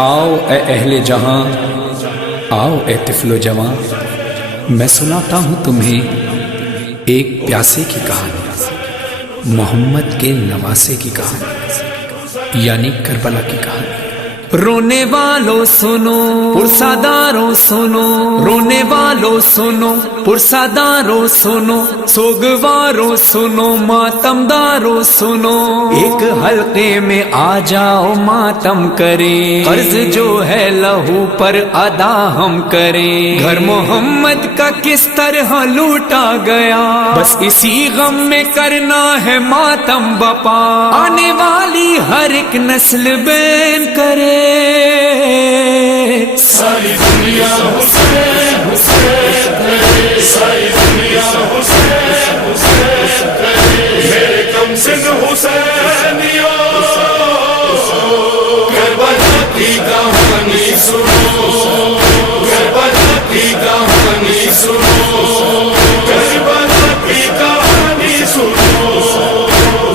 آؤ اے اہل جہاں، آؤ اے طفل و جوان، میں سناتا ہوں تمہیں ایک پیاسے کی کہانی، محمد کے نواسے کی کہانی، یعنی کربلا کی کہانی۔ رونے والوں سنو، پرساداروں سنو، رونے والوں سنو، پرساداروں سنو، سوگواروں سنو، ماتمداروں سنو، ایک حلقے میں آ جاؤ ماتم کریں، قرض جو ہے لہو پر ادا ہم کریں، گھر محمد کا کس طرح لوٹا گیا، بس اسی غم میں کرنا ہے ماتم بپا، آنے والی ہر ایک نسل بین کرے، ساری دنیا حسین حسین کرے، ساری دنیا حسین حسین کرے، میرے کم سن حسینیوں کربلا کی کہانی سنو، کربلا کی کہانی سنو، کربلا کی کہانی سنو۔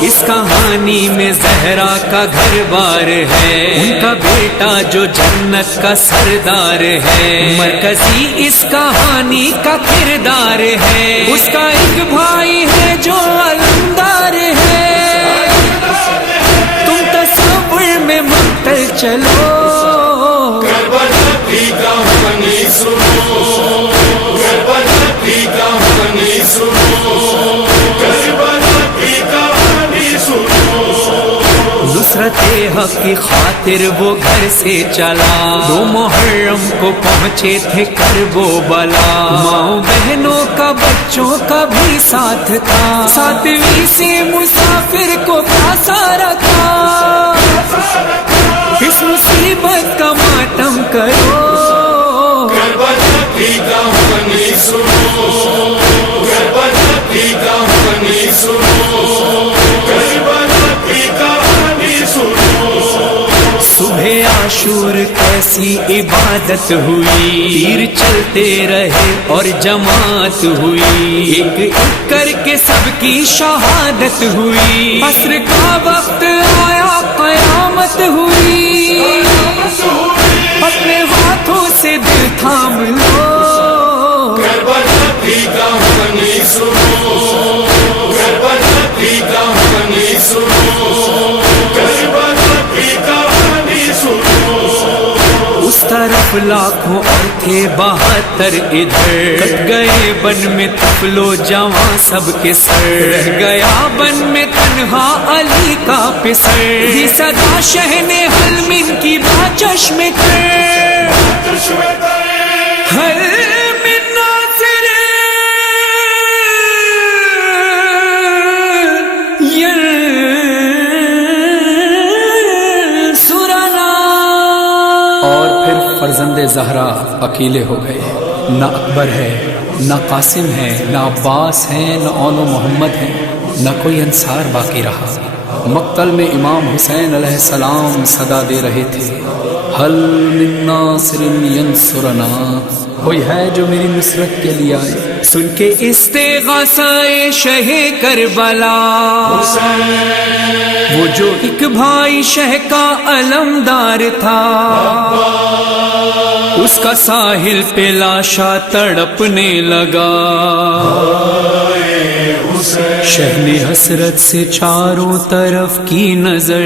اس کہانی میں زہرا کا گھر بار ہے، ان کا بیٹا جو جنت کا سردار ہے، مرکزی اس کہانی کا کردار ہے، اس کا ایک بھائی ہے جو علمدار ہے، تم تصور میں مقتل چلو، کربلا کی کہانی سنو، کربلا کی کہانی سنو، کربلا کی کہانی سنو۔ نصرت حق کی خاطر وہ گھر سے چلا، 2 محرم کو پہنچے تھے کرب و بلا، ماں بہنوں کا بچوں کا بھی ساتھ تھا، 7ویں سے مسافر کو پھانسا رکھا، اس مصیبت کا ماتم کرو، کربلا کی کہانی سنو، کربلا کی کہانی سنو، کربلا کی کہانی سنو۔ صبح عاشور کیسی عبادت ہوئی، تیر چلتے رہے اور جماعت ہوئی، ایک ایک کر کے سب کی شہادت ہوئی، عصر کا وقت آیا قیامت ہوئی، اپنے ہاتھوں سے دل تھام لو، کربلا کی کہانی سنو، کربلا کی کہانی سنو، کربلا کی کہانی سنو۔ اس طرف لاکھوں اور تھے 72 ادھر، کٹ گئے بن میں طفل و جوان سب کے سر، رہ گیا بن میں تنہا علی کا پسر، دی صدا شہن حلمن کی با چشم تر، ہر من ناصر سرنا۔ اور پھر فرزند زہرا اکیلے ہو گئے، نہ اکبر ہے، نہ قاسم ہے، نہ عباس ہے، نہ اون و محمد ہے، نہ کوئی انصار باقی رہا۔ مقتل میں امام حسین علیہ السلام صدا دے رہے تھے، حل من ناصر ینصرنا، کوئی ہے جو میری نصرت کے لیے آئے، سن کے استغاثہ شہ کربلا، وہ جو ایک بھائی شہ کا علمدار تھا، اس کا ساحل پہ لاشا تڑپنے لگا، شہ نے حسرت سے چاروں طرف کی نظر،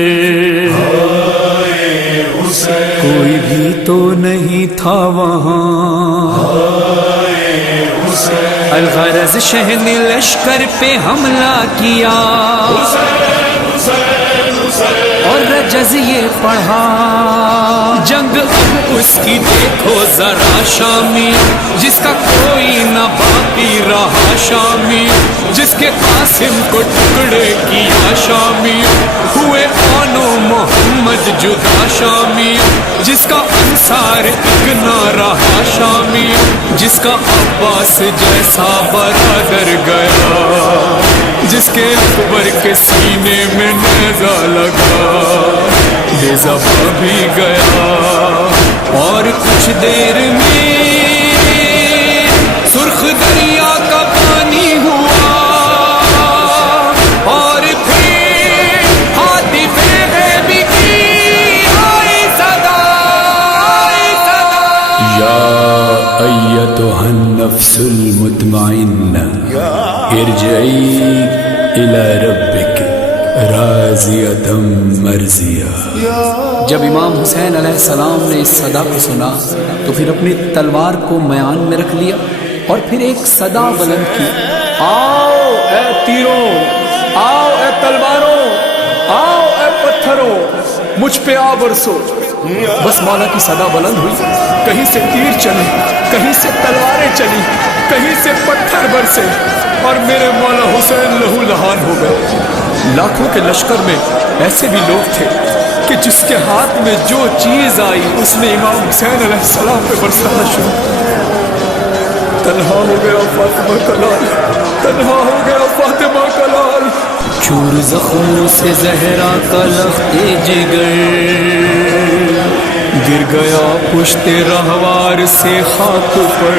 کوئی بھی تو نہیں تھا وہاں، الغرض شہ نے لشکر پہ حملہ کیا، اور رجز یہ پڑھا، جنگ اب اس کی دیکھو ذرا شامی، جس کا کوئی نہ باقی رہا شامی، جس کے قاسم کو ٹکڑے کیا شامی، ہوئے اون و محمد جدا شامی، جس کا انصار ایک نہ رہا شامی، جس کا عباس جیسا برادر گیا، جس کے اکبر کے سینے میں نیزہ لگا، بے زباں بھی گیا، اور کچھ دیر میں سرخ دریا کا پانی ہوا، اور پھر ہاتھ پہ غیب کی آئی صدا، یا ایتها النفس المطمئنہ ارجعی الی ربک راضیۃ مرضیہ۔ جب امام حسین علیہ السلام نے اس صدا کو سنا تو پھر اپنی تلوار کو میان میں رکھ لیا اور پھر ایک صدا بلند کی، آؤ اے تیروں، آؤ اے تلواروں، آؤ اے پتھروں، مجھ پہ آ برسو۔ بس مولا کی صدا بلند ہوئی، کہیں سے تیر چلے، کہیں سے تلواریں چلی، کہیں سے پتھر برسے، اور میرے مولا حسین لہو لہان ہو گئے۔ لاکھوں کے لشکر میں ایسے بھی لوگ تھے کہ جس کے ہاتھ میں جو چیز آئی اس نے امام حسین علیہ السلام پہ برسانا شروع کیا۔ تنہا ہو گیا فاطمہ کا لال، تنہا ہو گیا فاطمہ کا لال، چور زخموں سے زہرا کا لخت جگر، گر گیا پشت رہوار سے خاک پر،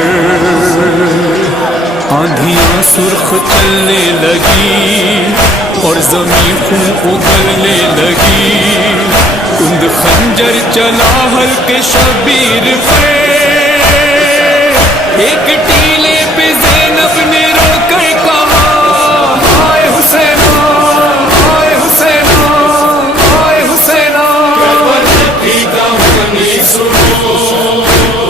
آندھیاں سرخ چلنے لگی اور زمین خون اگلنے لگی، کند خنجر چلا ہلکے شبیر پہ، ایک ٹیلے پہ زینب نے رو کر کہا، ہائے حسینہ، ہائے حسینہ، ہائے حسینہ۔ کربلا کی کہانی سنو،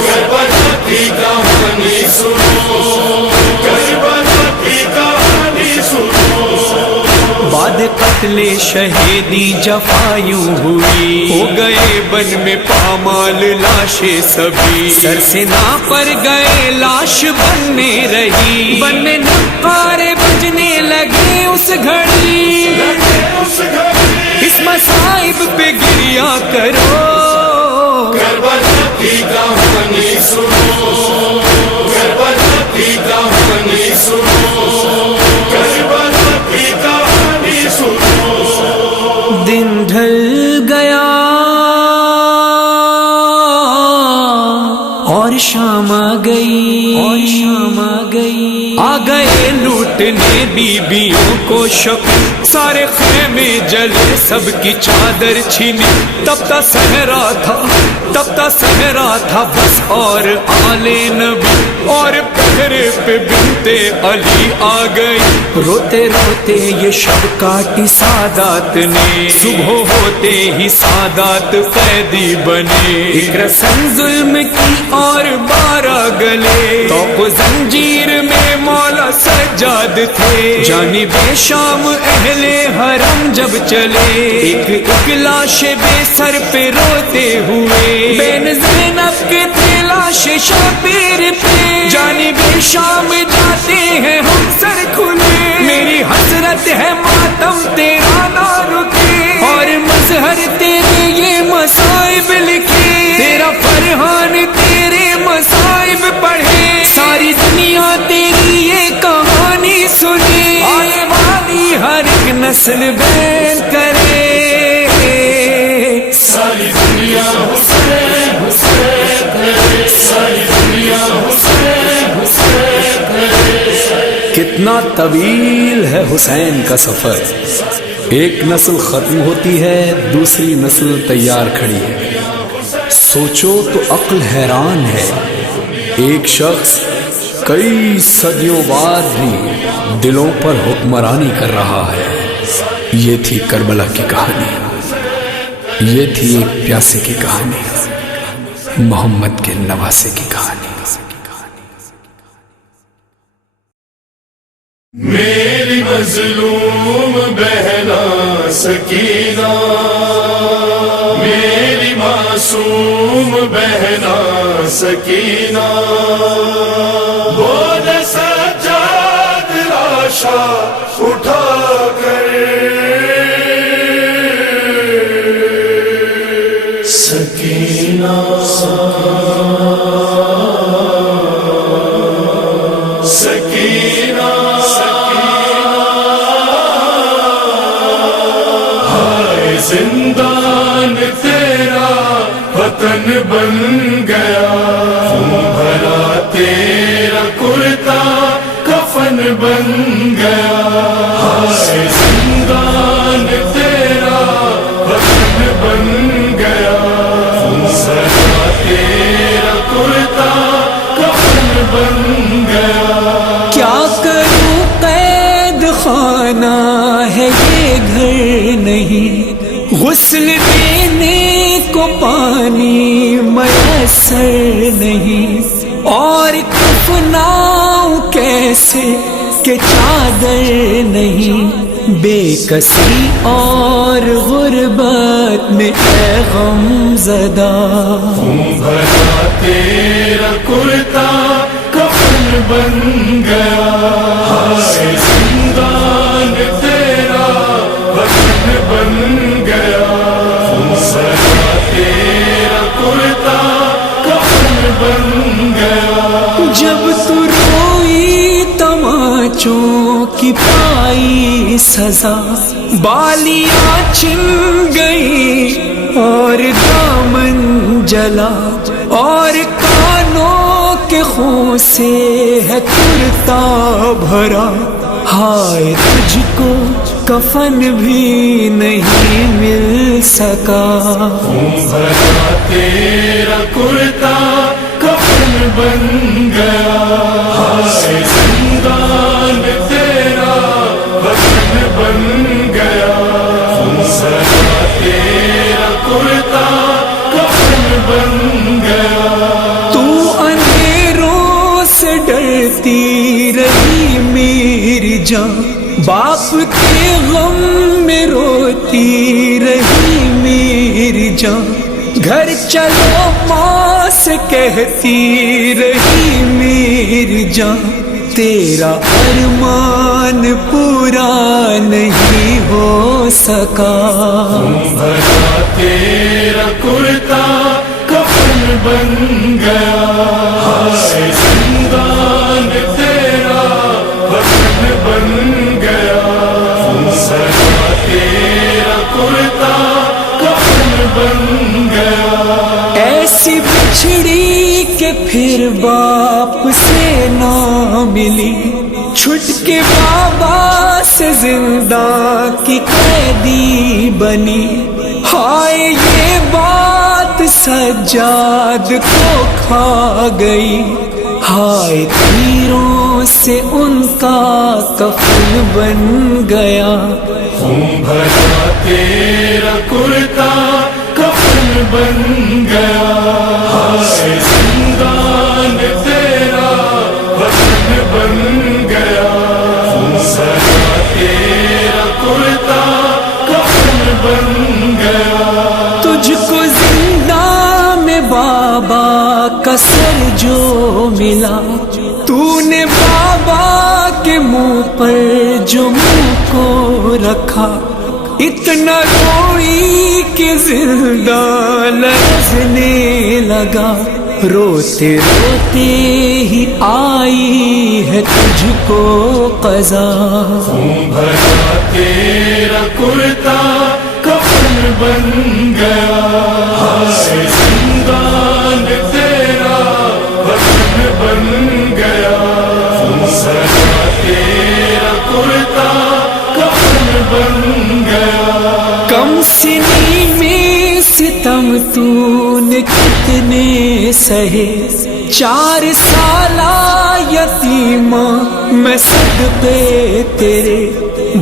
کربلا کی کہانی سنو، کربلا کی کہانی سنو۔ بعد قتل شہیدی جفایوں ہوئی، ہو گئے بن میں پامال لاشیں سبھی، سر سے نا پر گئے لاش بننے رہی، بن میں نقارے بجنے لگے اس گھڑی، اس مصائب پہ گریا کرو۔ کربلا کی کہانی سنو، کربلا کی کہانی سنو، کربلا کی کہانی سنو۔ دن ڈھل گیا اور شام آ گئی، اور شام آ گئی، آ گئے لوٹنے بیویوں کو شکل، سارے خیمے جلے سب کی چادر چھینی، تبتا صحرا تھا، تبتا صحرا تھا بس، اور آل نبی اور پہرے پہ بنت علی آ گئی، روتے روتے یہ شب کاٹی سادات نے، صبح ہوتے ہی سادات قیدی بنے، ایک رسن ظلم کی اور 12 گلے، توق و زنجیر میں مولا سجاد تھے، جانب شام اہل حرم جب چلے، ایک ایک لاش بے سر پہ روتے ہوئے، بین زینب کے تھے لاش شبیر پہ، جانب شام جاتے ہیں ہم سر کھلے، میری حسرت ہے ماتم تیرا نہ رکے، اور مظہر تیرے یہ مصائب لکھے، تیرا فرحان تیرے مصائب پڑھے، ساری دنیا تیری یہ کہانی سنے، آنے والی ہر ایک نسل بیان کرے، ساری دنیا حسین حسین کرے، ساری دنیا حسین حسین کرے۔ کتنا طویل ہے حسین کا سفر، ایک نسل ختم ہوتی ہے دوسری نسل تیار کھڑی ہے، سوچو تو عقل حیران ہے، ایک شخص کئی صدیوں بعد بھی دلوں پر حکمرانی کر رہا ہے۔ یہ تھی کربلا کی کہانی، یہ تھی ایک پیاسے کی کہانی، محمد کے نواسے کی کہانی۔ میری مظلوم بہنا سکینہ، میری معصوم بہنا سکینہ، بول سجاد لاشا اٹھا کر، سکینہ سکینہ زندان تیرا وطن بن گیا، خون بھرا تیرا کرتا کفن بن گیا، ہائے زندان تیرا وطن بن گیا، خون بھرا تیرا کرتا کو پانی میسر نہیں، اور کفناؤں کیسے کہ چادر نہیں، بے کسی اور غربت میں اے غم زدہ، خون بھرا تیرا کرتا کفن بن گیا، ہائے زندان تیرا وطن بن گیا، خون بھرا تیرا کرتا کفن بن گیا، جب تو روئی تماچوں کی پائی سزا، بالیاں چھن گئی اور دامن جلا، اور کانوں کے خون سے ہے کرتا بھرا، ہائے تجھ کو کفن بھی نہیں مل سکا، خون بھرا تیرا کرتا کفن بن گیا، ہائے زندان تیرا وطن بن گیا، خون بھرا تیرا کرتا کفن بن گیا، تو اندھیروں سے ڈرتی رہی میری جان، باپ کے غم میں روتی رہی میری جان، گھر چلو ماں سے کہتی رہی میری جان، تیرا ارمان پورا نہیں ہو سکا، خون بھرا تیرا کرتا کفن بن گیا، ہائے زندان تیرا وطن بن گیا، خون بھرا تیرا کرتا کفن بن گیا، ایسی بچھڑی کہ پھر باپ سے نہ ملی، چھٹ کے بابا سے زندہ کی قیدی بنی، ہائے یہ بات سجاد کو کھا گئی، ہائے تیروں سے ان کا کفن بن گیا، خون بھرا تیرا کرتا کفن بن گیا، ہائے زندان تیرا وطن بن گیا، خون بھرا تیرا کرتا کفن بن گیا، تجھ کو زندہ میں بابا کا سر جو ملا، تو نے بابا کے منہ پر جو منہ کو رکھا، اتنا روئی کہ زندہ لرزنے لگا، روتے روتے ہی آئی ہے تجھ کو قضا، خون بھرا تیرا کرتا کفن بن گیا، ہائے زندان تیرا وطن بن گیا، خون بھرا تیرا کرتا کفن بن گیا، کم سنی میں ستم تو نے کتنے سہے، 4 سالہ یتیمہ میں صدقے تیرے،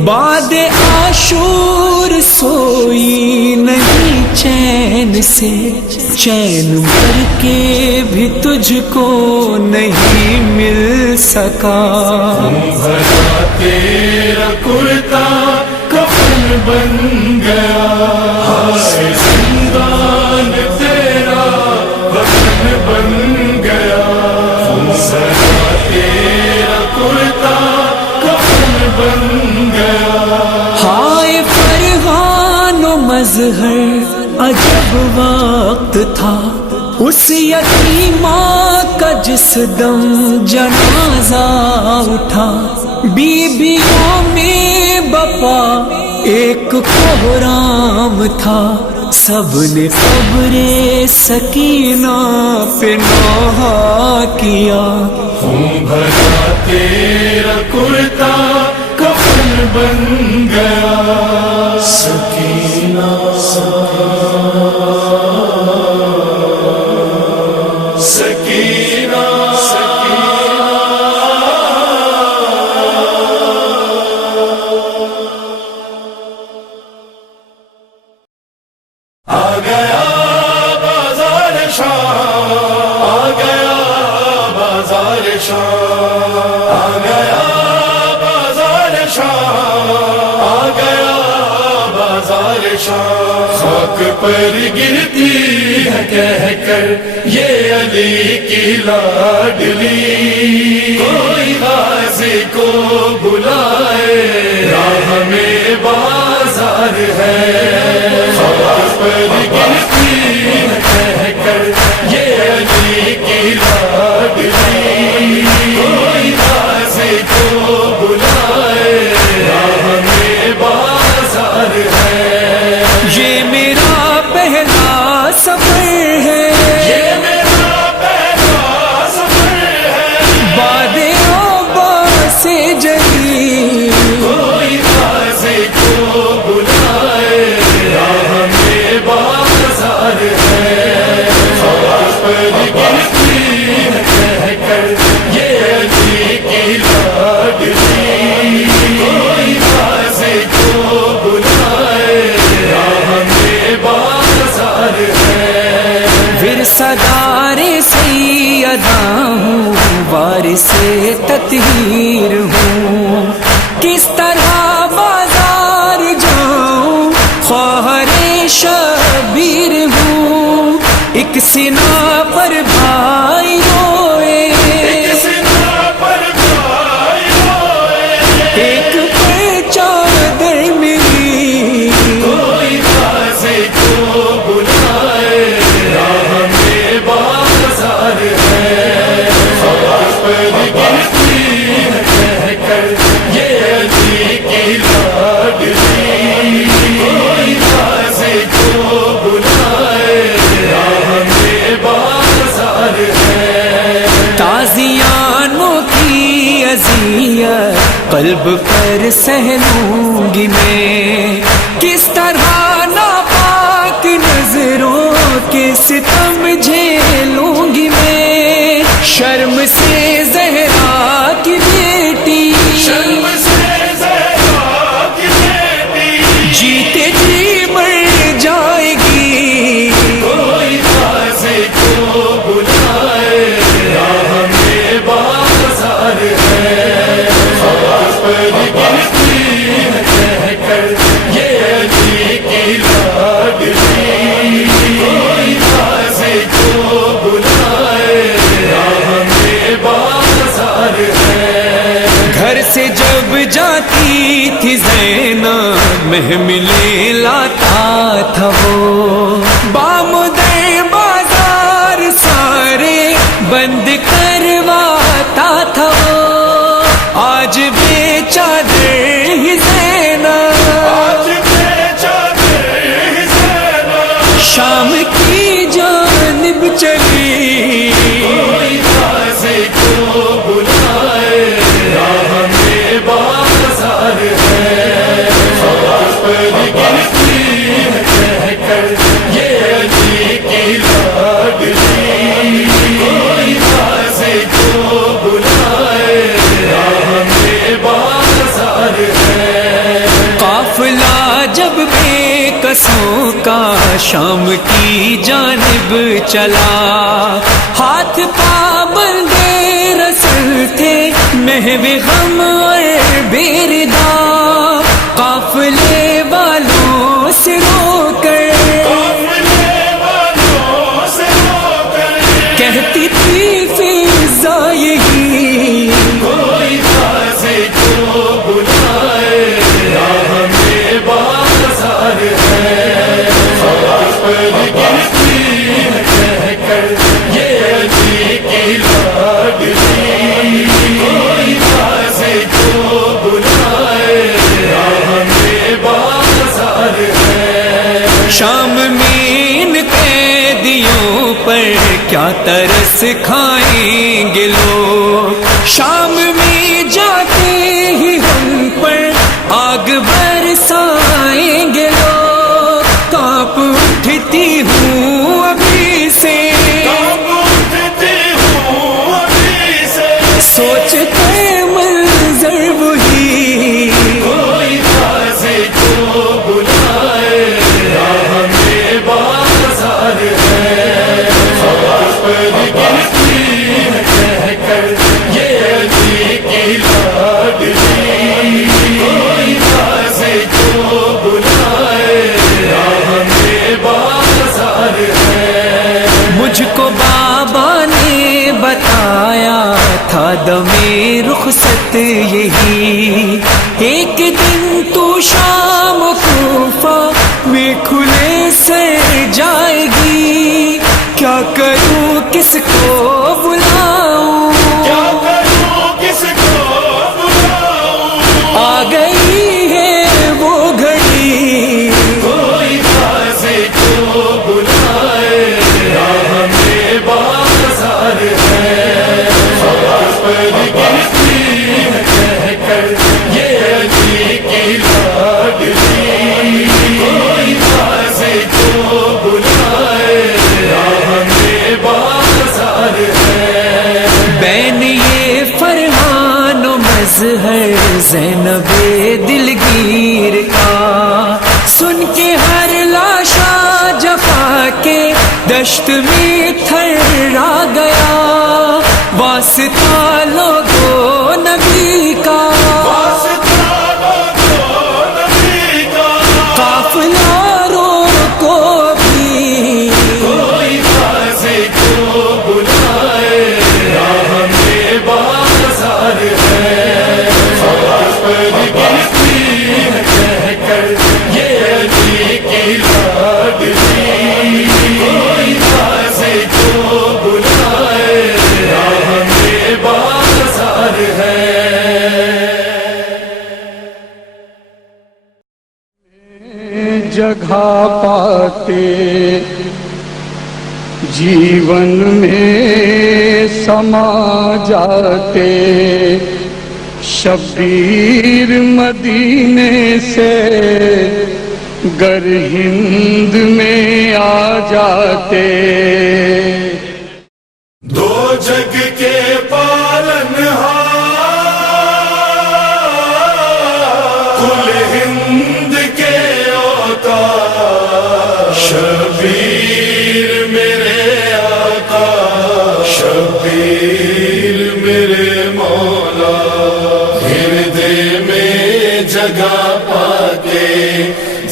بعد عاشور سوئی نہیں چین سے، چین بھر کے بھی تجھ کو نہیں مل سکا، خون بھرا تیرا کرتا کفن بن گیا، ہائے زندان تیرا وطن بن گیا، خون بھرا تیرا کرتا کفن بن گیا، ہائے فرحان و مظہر عجب وقت تھا، اس یتیمہ کا جس دم جنازہ اٹھا، بیویوں میں بپا ایک کوہرام تھا، سب نے قبر سکینہ پہ نوحہ کیا، خون بھرا تیرا کرتا کفن بن گیا، سکینہ سکینہ آ گیا خاک پر گرتی ہے کہہ کر یہ علی کی لاڈلی، کوئی غازی کو بلائے راہ میں بازار ہے، خاک پر گرتی ہے کہہ کر یہ علی کی لاڈلی، کوئی غازی کو بلائے راہ میں بازار ہے۔ یہ میرا پہلا سفر ہے، یہ میرا پہلا سفر ہے، بادے اوبا سے جلی، کوئی غازی کو بلائے راہ میں بازار ہے، خاک پر گرتی ہے کہہ کر یہ علی کی لاڈلی، کوئی غازی کو بلائے راہ میں بازار ہے۔ ورثہ دار سیدہ ہوں، وارث تطہیر ہوں، کس طرح بازار جاؤں خواہر شبیر ہوں، ایک سینہ پر بھائی روئے، ایک پر چادر میری، کوئی غازی کو بلائے راہ میں بازار ہے، خاک پر گرتی ہے کہہ کر یہ علی کی لاڈلی، کوئی غازی کو بلائے راہ میں بازار ہے۔ تازیانوں کی اذیت قلب پر سہلوں گی میں، کس طرح ناپاک نظروں کے ستم جھیلوں گی میں، شرم سے زہرا کی بیٹی، شرم سے زہرا کی بیٹی جیتے جی مر جائے گی، کوئی غازی کو بلائے راہ میں بازار ہے، خاک پر گرتی ہے کہہ کر یہ علی کی لاڈلی، کوئی غازی کو بلائے راہ میں بازار ہے۔ گھر سے جب جاتی تھی زینب محمل لاتا تھا وہ، بامدے بازار سارے بند کرواتا تھا وہ، آج بے چادر ہی زینب آج بے چادر ہی زینب شام کی جانب چلی، کوئی غازی کو بلائے راہ میں بازار ہے، خاک پر گرتی ہے کہہ کر یہ علی کی لاڈلی، کوئی غازی کو بلائے راہ میں بازار ہے۔ قافلہ جب بے کسوں کا شام کی جانب چلا، ہاتھ پابندے رسل تھے محو غم اور بیردا، قافلے والوں سے رو کر قافلے والوں سے رو کر کہتی تھی فضا یہی، کوئی غازی کو بلائے راہ میں بازار ہے، خاک پر گرتی ہے کہہ کر یہ علی کی لاڈلی، کوئی غازی کو بلائے راہ میں بازار ہے۔ شام میں ان قیدیوں پر کیا ترس کھائیں گے لوگ، شام میں جاتے ہی ہم پر آگ برسائیں گے لوگ، کانپ اٹھتی ہوں ابھی سے سوچ کے منظر وہی، کوئی غازی کو بلائے راہ میں بازار ہے، خاک پر گرتی ہے کہہ کر یہ علی وعدہ میں رخصت یہی، ایک دن تو شام کوفہ میں کھلے سر جائے گی، کیا کروں کس کو بلاؤں، کیا کروں کس کو بلاؤں، آ گئی ہے وہ گھڑی، کوئی غازی کو بلائے، راہ میں بازار ہے، خاص پر گرتی ہے کہہ کر یہ علی کی لاڈلی، کوئی غازی کو بلائے، راہ میں بازار ہے۔ بین یہ فرحان و مظہر زینب دلگیر کا، سن کے ہر لاشا جفا کے دشت میں تھرا گیا، واسطہ لوگو نبی کا، قافلہ رو کو بھی، کوئی غازی کو بلائے، راہ میں بازار ہے، خاص پر گرتی ہے کہہ کر یہ علی کی لاڈلی، کوئی غازی کو بلائے، راہ میں بازار ہے۔ جگہ پاتے جیون میں سما جاتے، شبیر مدینے سے گر ہند میں آ جاتے، دو جگ کے پالنہار کل ہند کے اوتار، شبیر میرے آقا، شبیر میرے مولا، ہردے میں جگہ پاتے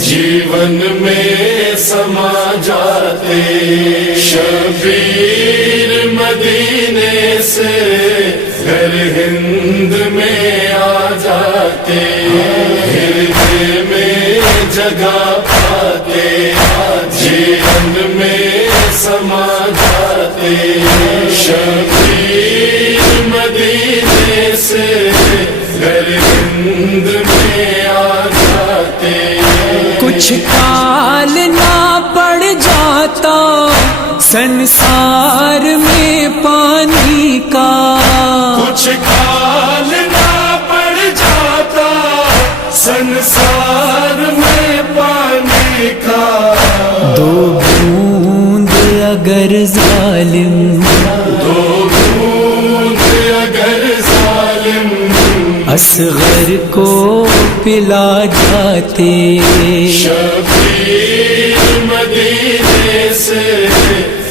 جیون میں سما جاتے، شبیر مدینے سے گھر ہند میں آ جاتے، ہردے میں جگہ پاتے جیون میں سما جاتے، شبیر مدینے سے گھر ہند میں آ جاتے۔ کچھ کال نہ پڑ جاتا سنسار میں پانی کا، کچھ کال نہ پڑ جاتا سنسار میں پانی کا، دو بوند اگر ظالم دو بوند اگر ظالم اصغر کو پلا جاتے، شبیر مدینے سے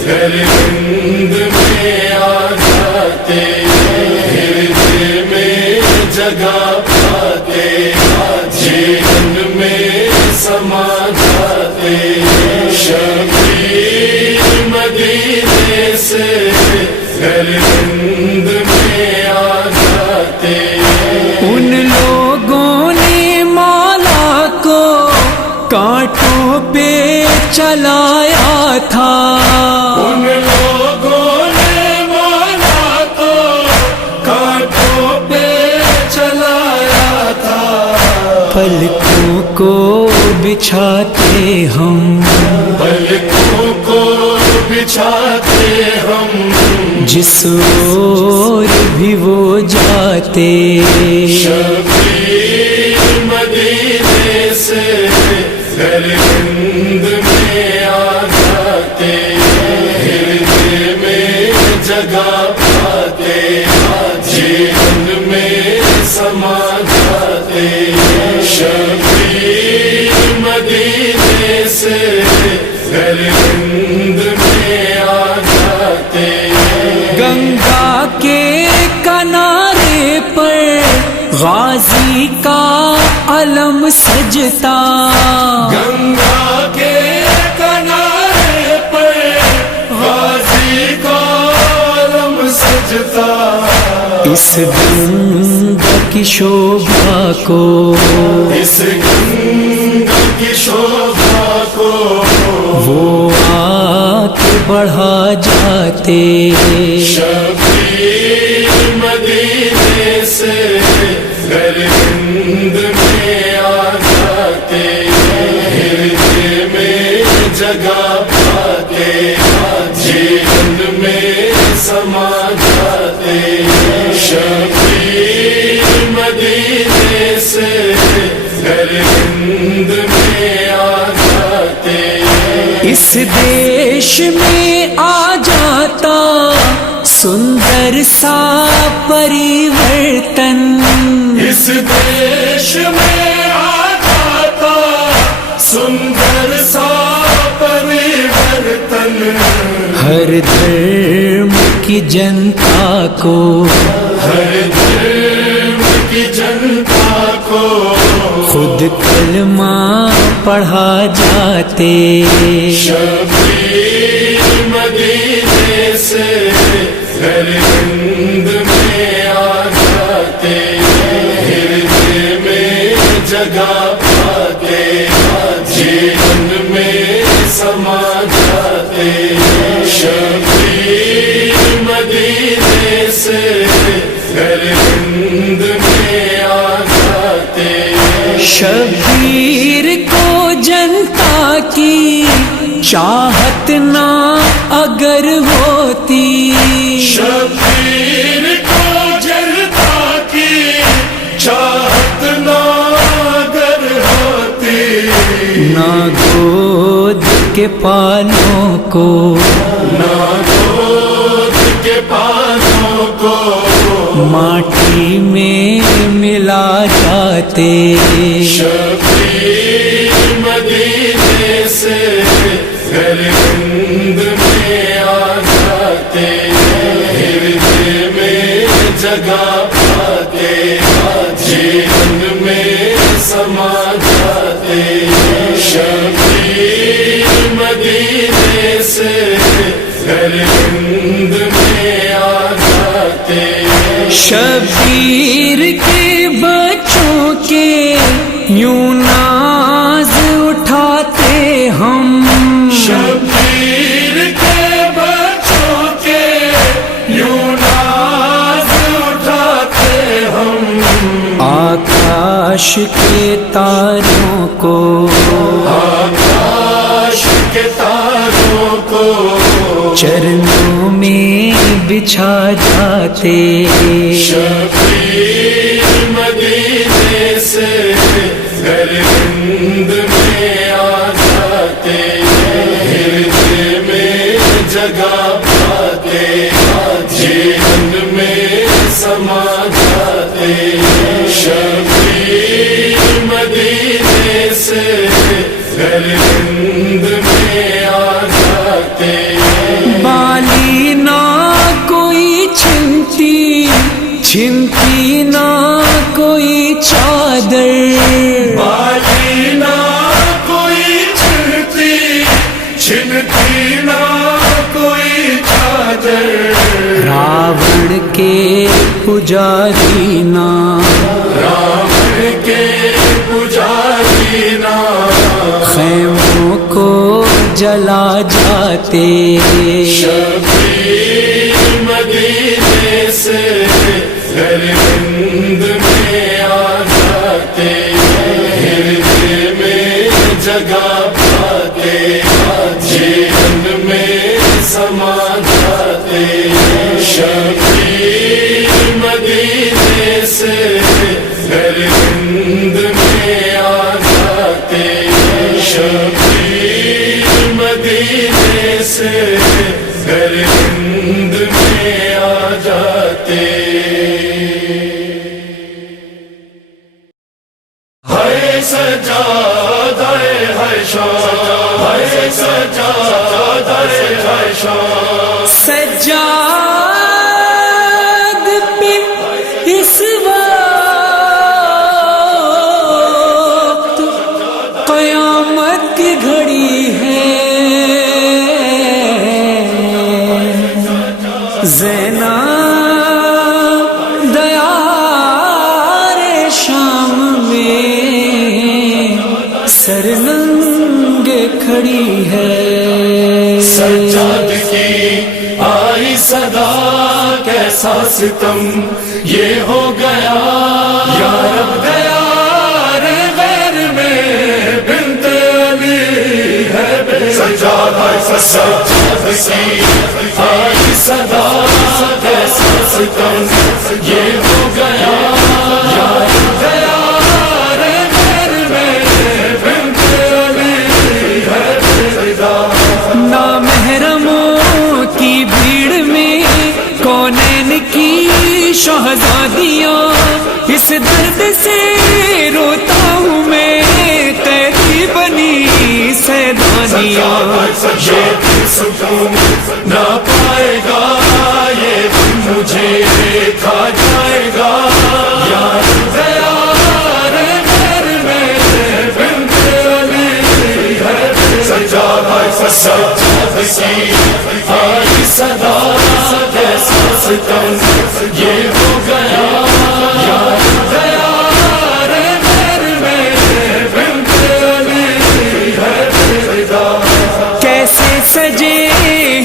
گھر ہند میں آ جاتے، ہردے میں جگہ پاتے جیون میں سما جاتے، شبیر مدینے سے گھر ہند میں آ جاتے۔ ان لوگوں نے مولا کو کانٹوں پہ چلایا تھا، ان لوگوں نے مولا کو کانٹوں پہ چلایا تھا، پلکوں کو بچھاتے ہم، پلکوں کو بچھاتے ہم، جس اور بھی وہ جاتے، شبیر مدینے سے گھر ہند میں آ جاتے، ہردے میں جگہ پاتے جیون میں سما جاتے، شبیر مدینے سے گھر ہند میں آ جاتے۔ گنگا کے کنارے پر غازی کا علم سجتا، گنگا کے کنارے پر غازی کا علم سجتا، اس گنگا کی شوبھا کو، اس گنگا کی شوبھا کو وہ آ کے بڑھا جاتے، شبیر مدینے سے گر ہند میں آ جاتے، ہردے میں جگہ پاتے، جیون میں سما جاتے، شبیر مدینے سے گر ہند میں آ جاتے، اس دیش میں آ جاتا سندر سا پریورتن، اس دیش میں آ جاتا سندر سا پریورتن، ہر دھرم کی جنتا کو، ہر دھرم کی جنتا کو خود کلمہ پڑھا جاتے، شبیر مدینے سے گر ہند میں آ جاتے، ہردے میں جگہ پاتے، جیون میں سما جاتے، شبیر مدینے سے گر ہند میں آ جاتے، شبیر کو جنتا کی چاہت نہ اگر ہوتی، شبیر کو جنتا کی چاہت نہ اگر ہوتی، نہ گود کے پالوں کو، نہ گود کے پانوں کو ماٹی میں ملا جاتے، شبیر مدینے سے گر ہند میں آ جاتے، ہردے میں جگہ پاتے، جیون میں سما جاتے، شبیر مدینے سے گر ہند میں آ جاتے، شبیر کے بچوں کے یوں ناز اٹھاتے ہم، شبیر کے بچوں کے یوں ناز اٹھاتے ہم، آکاش کے تاروں کو، آکاش کے تاروں کو چرنوں میں بچھا جاتے، شبیر مدینے سے گر ہند میں آ جاتے، ہردے میں جگہ پاتے، جیون میں سما جاتے، شبیر مدینے سے گر ہند میں آ جاتے، بالی نہ کوئی چھنتی، چھنتی نہ کوئی چادر، بالی نہ کوئی چھنتی، چھنتی نہ کوئی چادر، راوڑ کے پجاری نہ، راوڑ کے پجاری نہ خیموں کو جلا جاتے، شبیر مدینے سے گر ہند میں آ جاتے، ہردے میں جگہ پاتے، جیون میں سما جاتے، شبیر مدینے سے گر ہند میں آ جاتے، شبیر مدینے سے گر ہند میں آ جاتے، ہے سجادہ ہے شان، ہے سجادہ ہے شان، سجاد پہ اس وقت قیامت کی گھڑی ہے، زینب گھڑی ہے سجاد کی آئی صدا کیسا ستم یہ ہو گیا یا رب گیا رے غیر میں بنت علی ہے بے سجاد کی آئی صدا کیسا ستم یہ ہو گیا یا رب گیا رے غیر میں بنت علی ہے بے نامحرموں کی بھیڑ میں کونین کی شہزادیاں اس درد سے روتا ہوں میں قیدی بنی سیدانیاں یہ سکون نہ پائے گا یہ دم مجھے کھا جائے گا یا گیا رے غیر میں بنت علی ہے سجاد کی آئی صدا کیسا ستم یہ ہو گیا یا گیا رے غیر میں بنت علی ہے فدا کیسے سجے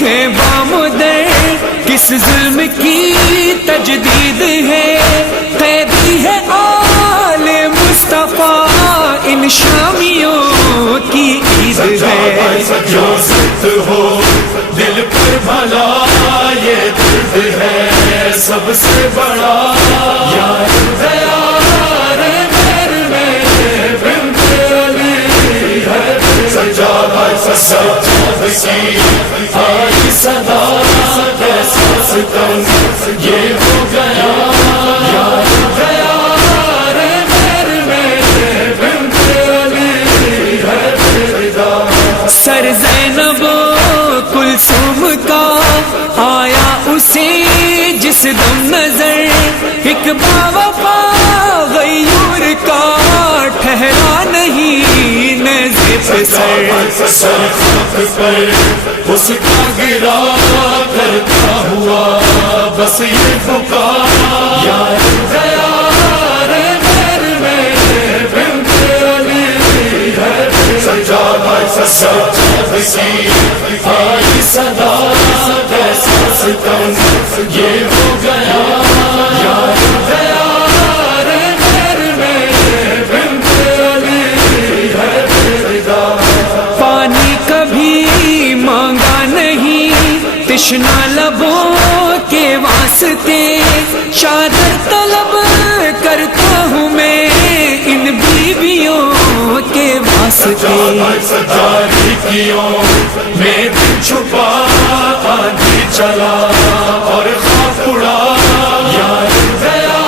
ہیں بام در کس ظلم کی تجدید ہے قیدی ہے آل مصطفیٰ ان شامیوں کی عید ہے جو ضد ہو دل پر بھلا یہ درد ہے سب سے بڑا یا گیا رے غیر میں بنت علی ہے سجاد کی آئی صدا کیسا ستم یہ ہو گیا یا گیا رے غیر میں بنت علی ہے فدا سر زینب کلثوم کا آیا اسے جس دم نظر ایک باوفا غیور کا ٹھہرا نہیں نظر پہ سر خاک پر اس کا گرا کرتا ہوا بس یہ پکار یا گیا رے غیر میں بنت علی ہے سجاد کی آئی صدا کیسا ستم یہ ہو گیا یا گیا رے غیر میں بنت علی ہے فدا پانی کبھی مانگا نہیں تشنا لبوں کے واسطے چادر طلب کرتا ہوں میں ان بیویوں کے واسطے تاریکیوں میں دل چھپا آندھی چلا اور خوف اڑا یا گیا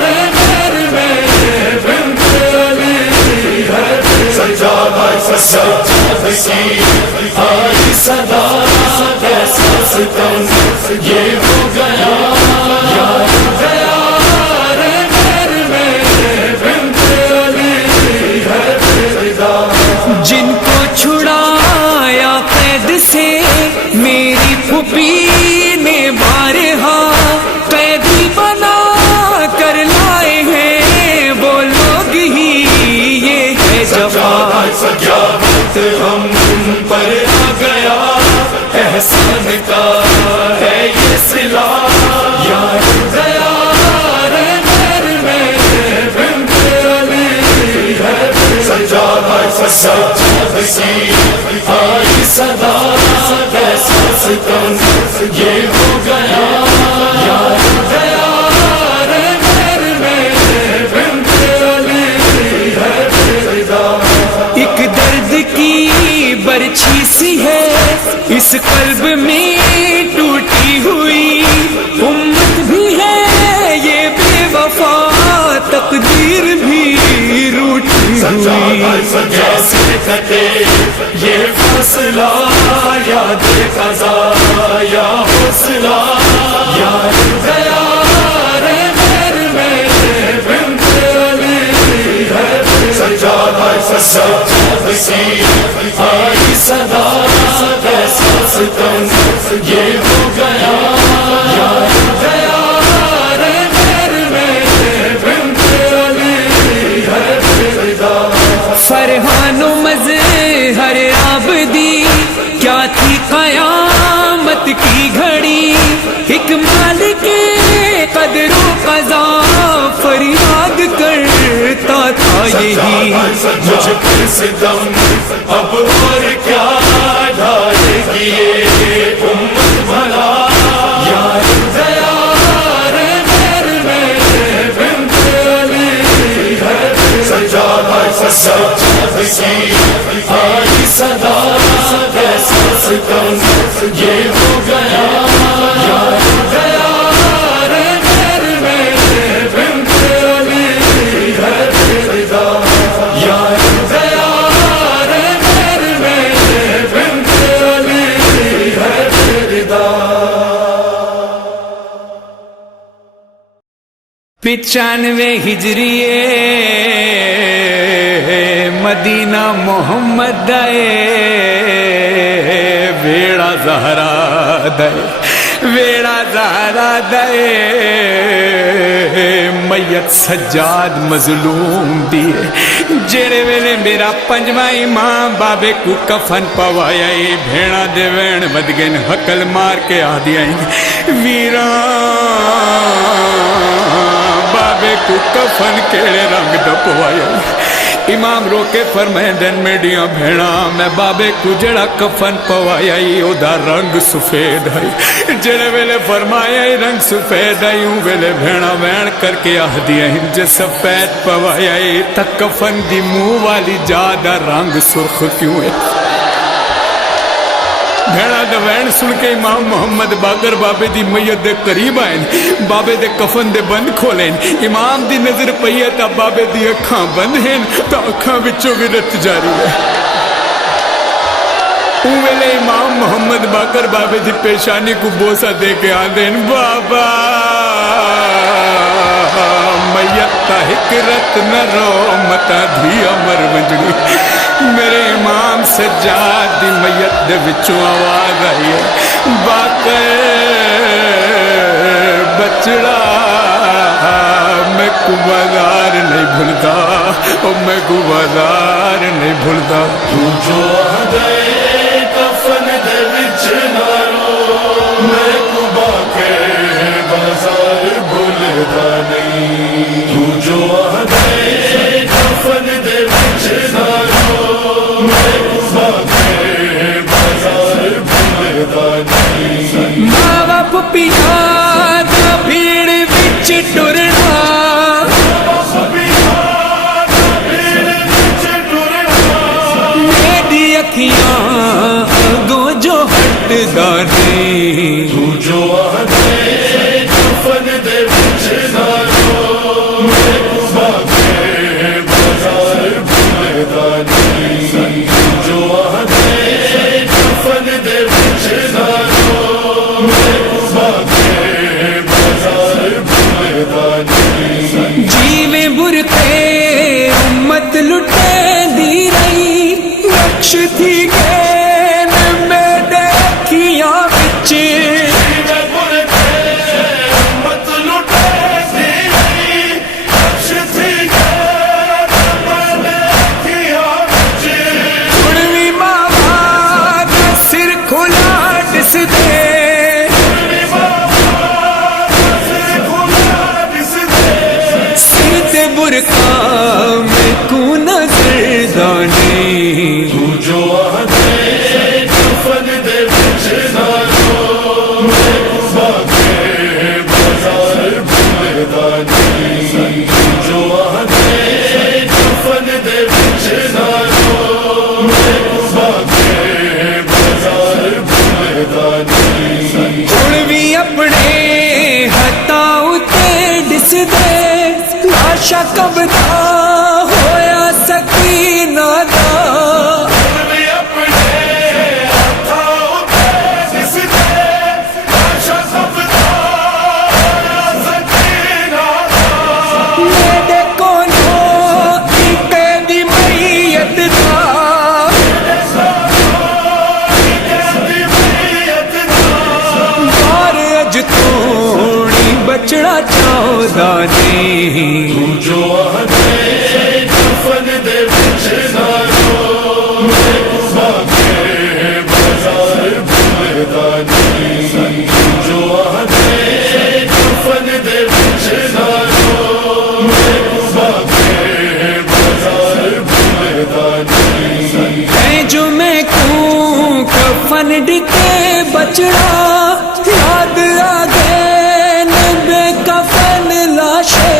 رے غیر میں بنت علی ہے سجاد کی آئی صدا کیسا ستم یہ ہو گیا یا گیا رے غیر میں بنت علی ہے فدا جن کو چھڑایا قید سے میری پھوپھی نے بارہا قیدی بنا کر لائے ہیں وہ لوگ ہی یہ ہے جفا کیا وقت ہم پر آ گیا احسان کا ہے یہ صلہ یا گیا رے غیر میں بنت علی ہے سجاد کی آئی صدا کیسا ستم یہ ہو گیا یا گیا رے غیر میں بنت علی ہے فدا ایک درد کی برچھی سی ہے اس قلب میں ٹوٹی ہوئی امت بھی ہے یہ بے وفا تقدیر بھی روٹھی ہوئی جیسے کٹے یہ فاصلہ یاد قضا یا حوصلہ یا گیا رے غیر میں بنت علی ہے سجاد کی آئی صدا کیسا ستم یہ ہو گیا یا گیا رے غیر میں بنت علی ہے فدا فرحان و مظہر آب ہی مجھ پر ستم اب اور کیا ڈھائے گی یہ امت بھلا یار دیا رے میرے بنت علی ہے سجاد کی آئی صدا کیسا ستم یہ ہو گیا یار دیا رے میرے بنت علی ہے رضا یار دیا رے میرے بنت علی ہے رضا 95 ہجریے مدینہ محمد دے ویڑا زہرا دے ویڑا زہرا دے میت سجاد مظلوم دیے جڑے ویلے میرا پنجواں امام بابے کو کفن پوایا بھیڑا دے وین ود گئے حقل مار کے آ دیا ویران بابے کو کفن کیڑے رنگ دا پوایا امام رو کے فرمائے دن میڈیاں بھیڑا میں بابے کو جڑا کفن پوایا او دا رنگ سفید ہے جڑے ویلے فرمایا رنگ سفید ہے یوں ویلے بھیڑا وین کر کے آہ دیا جو سفید پوایا تا کفن دی منہ والی جا دا رنگ سرخ کیوں ہے بھیڑا دا وین سن کے امام محمد باقر بابے دی میت دے قریب آئیں بابے دے کفن دے بند کھولیں امام دی نظر پئی ہے تا بابے دی اکھاں بند ہیں تا اکھاں وچوں بھی رت جاری ہے ویلے امام محمد باقر بابے دی پیشانی کو بوسا دے کے آدھیں بابا میت تا حکرت نہ رو متا دھیا مر ونجڑی میرے امام سجاد دی میت دے وچوں آواز آئی ہے باقر بچڑا میں کو بازار نہیں بھولتا او میں کو بازار نہیں بھولتا تو جو آدھے کفن دے وچ نہ رو میں کو باقر بازار بھولتا نہیں تو جو آدھے کفن دے وچ نہ رو میں کو باقر بازار بھولتا نہیں ماں باپ پیار دا بھیڑ وچ ٹرنا میری اکھیاں اگوں جو ہٹ دانی تو جو آدھے کفن دے وچ نہ رو میں کو باقر بازار بھولتا نہیں تو جو آدھے کفن دے وچ نہ رو میں کو باقر بازار بھولتا نہیں جیویں برتے امت لٹے دی رہی نقش تھی گئے میرے اکھیاں وچ سنوی ماوا دا سر کھلا ڈس دے سر تے برکا میں کو نظر دانی تو جو آدھے کفن دے وچ نہ رو میں کو باقر بازار بھولتا نہیں تو جو آدھے کفن دے وچ نہ رو میں کو باقر بازار بھولتا نہیں ہن بھی اپنے ہتھاں اُتے ڈس دے لاشا کب دا ہویا سکینہ دا میرے کونوں ایتے دی میت دا بار اج توڑی بچڑا چاہدا نہیں تو جو آدھے کفن دے وچ نہ رو میں کو باقر بازار بھولتا نہیں تو جو آدھے کفن دے وچ نہ رو میں کو باقر بازار بھیڑ کے بچڑا یاد آ گئے بے کفن لاشیں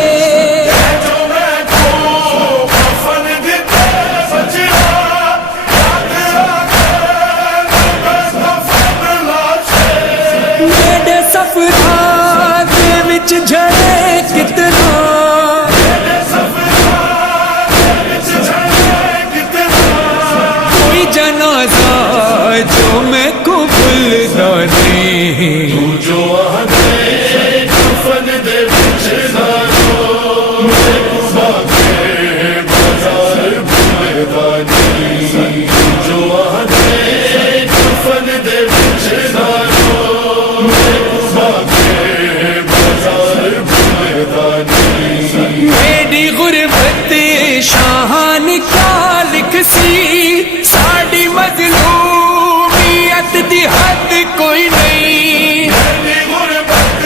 جھڑے کتنا کوئی جنازہ جو میں کو بھولتا نہیں جو آگے کفن دے بچنا رو میں باقی بازار بھولتا نہیں جو آگے کفن دے بچنا رو میں باقی میری غربت شاہان کا لکھ سی ساڑی مظلومیت دی حد کوئی نہیں میری غربت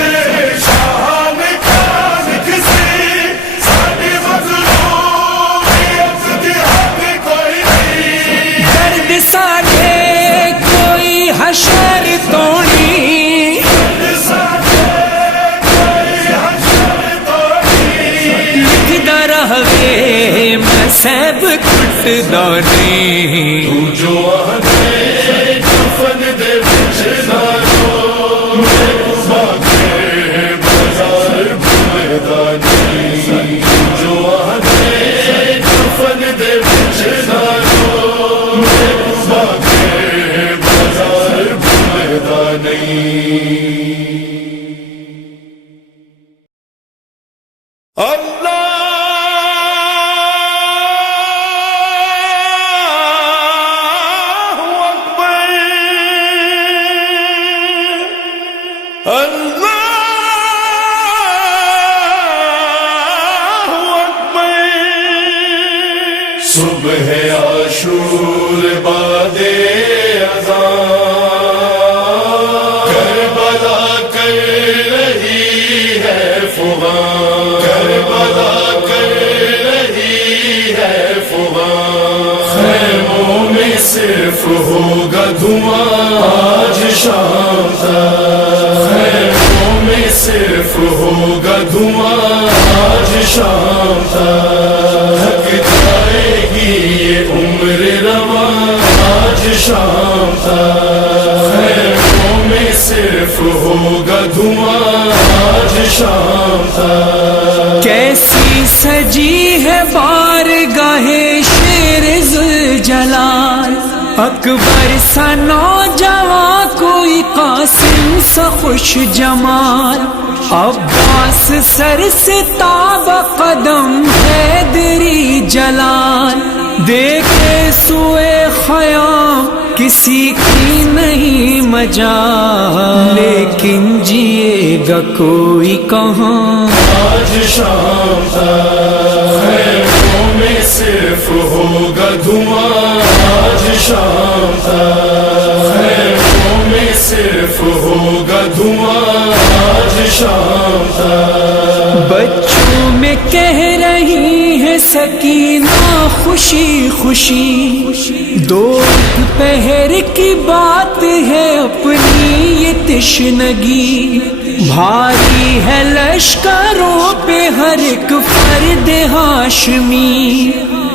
شاہان کا لکھ سی ساڑی مظلومیت دی حد کوئی نہیں درد ساڑھے کوئی حشر توڑی سب کٹ دانی جو آگے کفن دے بچنا رو میں باقی بازار بھولتا نہیں جو آگے کفن دے بچنا رو میں باقی بازار بھولتا نہیں اللہ صبح عاشور بعد اذان کربلا کر رہی ہے فغان کربلا کر رہی ہے فغان خیموں میں صرف ہوگا دھواں آج شام تک خیموں میں صرف ہوگا دھواں آج شام تک یہ عمر رواں آج شام تک خیموں میں صرف ہوگا دھواں آج شام تک کیسی سجی ہے بارگاہ شیر ذوالجلال اکبر سا نوجواں کوئی قاسم سا خوش جمال عباس سر سے تاب قدم حیدری جلال دیکھے سوئے خیام کسی کی نہیں مجال لیکن جیے گا کوئی کہاں آج شام تک خیموں میں صرف ہوگا دھواں آج شام تک خیموں میں صرف ہوگا دھواں آج شام تک بچوں میں کہہ رہی ہے سکینہ خوشی خوشی دوپہر کی بات ہے اپنی یہ تشنگی بھاری ہے لشکروں پہ ہر ایک فرد ہاشمی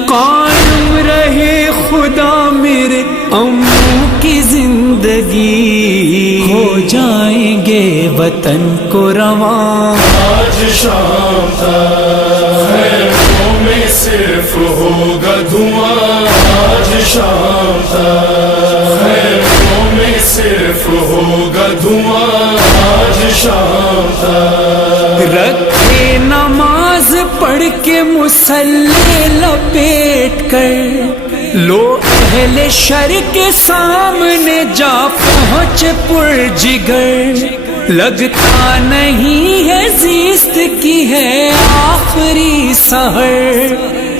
قائم رہے خدا میرے اموں کی زندگی ہو جائیں گے وطن کو رواں آج شام تک خیموں میں صرف ہوگا دھواں آج شام تک خیموں میں صرف ہوگا دھواں آج شام تک رکھے نماز پڑھ کے مصلی لپیٹ کر لو اہل شر کے سامنے جا پہنچ پر جگر لگتا نہیں ہے زیست کی ہے آخری سحر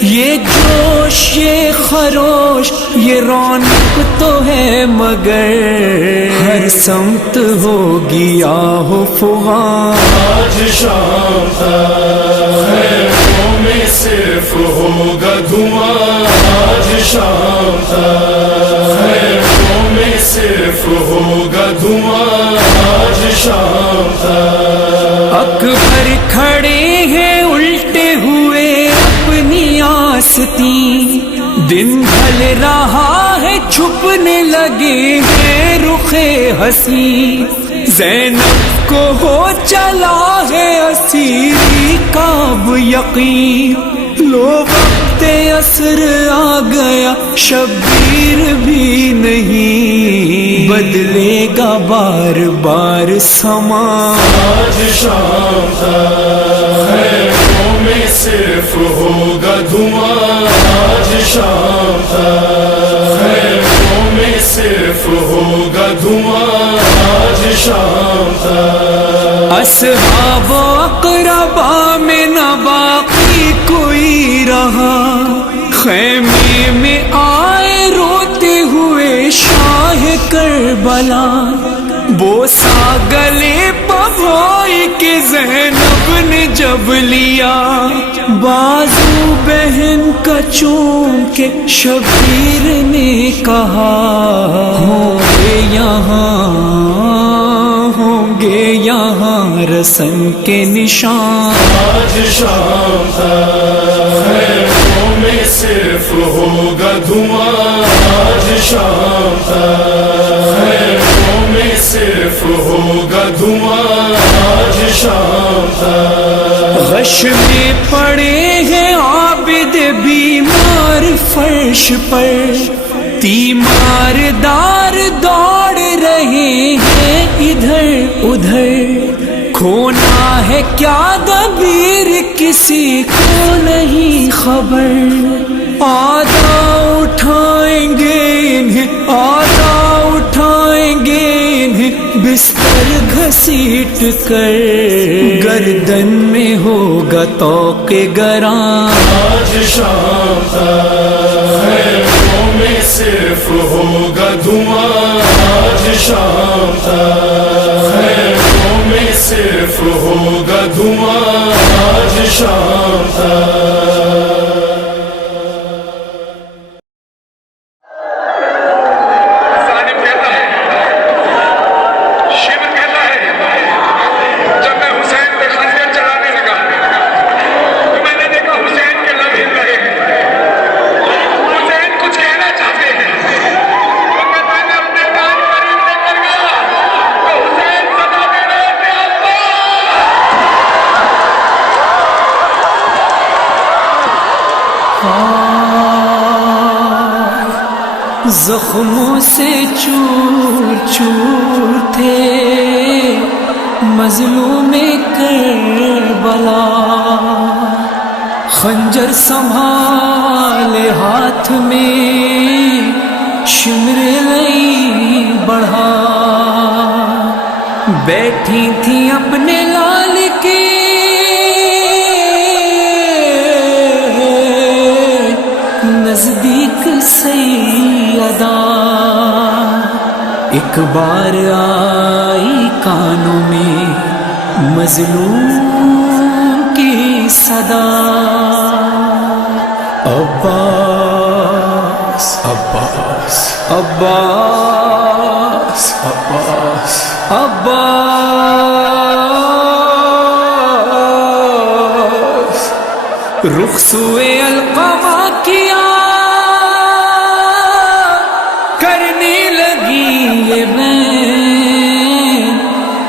یہ جوش یہ خروش یہ رونق تو ہے مگر ہر سمت ہوگی آہ و فغان آج شام تک خیموں میں صرف ہوگا دھواں آج شام تک خیموں میں صرف ہوگا دھواں آج شام تک اکبر کھڑے ہیں الٹے ہوئے اپنی آستین دن ڈھل رہا ہے چھپنے لگے ہیں رخ حسین زینب کو ہو چلا ہے اسیری کا اب یقین لو وقت عصر آ گیا شبیر بھی نہیں بدلے گا بار بار سما آج شام تک خیموں میں صرف ہوگا دھواں آج شام تک خیموں میں صرف ہوگا دھواں آج شام تک اصحاب و اقربا میں نہ باقی کوئی رہا خیمے میں آئے روتے ہوئے شاہ کربلا بوسا گلے پبھائی کے زینب نے جب لیا بازو بہن کا چوم کے شبیر نے کہا ہوں گے یہاں رسن کے نشان آج شام تک خیموں میں صرف ہوگا دھواں آج شام تک خیموں میں صرف ہوگا دھواں آج شام تک غش میں پڑے ہیں عابد بیمار فرش پر تیمار دار دوڑ رہے ہیں ادھر ادھر کھونا ہے کیا دبیر کسی کو نہیں خبر آدھا اٹھائیں گے انہیں بستر گھسیٹ کر گردن میں ہوگا طوق گراں آج شام تک خیموں میں صرف ہوگا دھواں آج شام تک خیموں میں صرف ہوگا دھواں آج شام تک زخموں سے چور چور تھے مظلوم کربلا خنجر سنبھالے ہاتھ میں شمر لئی بڑھا بیٹھی تھی اپنے لال کے نزدیک سیدہ ایک بار آئی کانوں میں مظلوم کی صدا عباس عباس عباس عباس عباس رخ سوئے القما کیا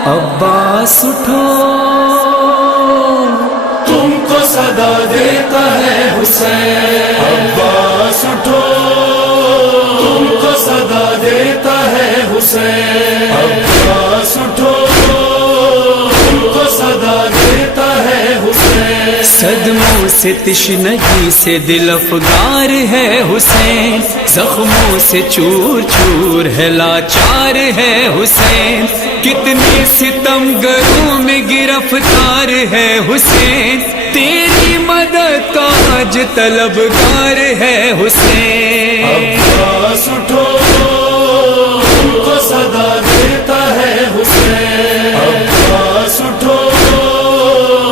عباس اٹھو تم کو صدا دیتا ہے حسین عباس اٹھو تم کو صدا دیتا ہے حسین عباس اٹھو تم کو صدا دیتا ہے حسین صدموں سے تشنگی سے دل افگار ہے حسین زخموں سے چور چور ہے لاچار ہے حسین کتنے ستم گروں میں گرفتار ہے حسین تیری مدد کا آج طلبگار ہے حسین عباس اٹھو تم کو صدا دیتا ہے حسین عباس اٹھو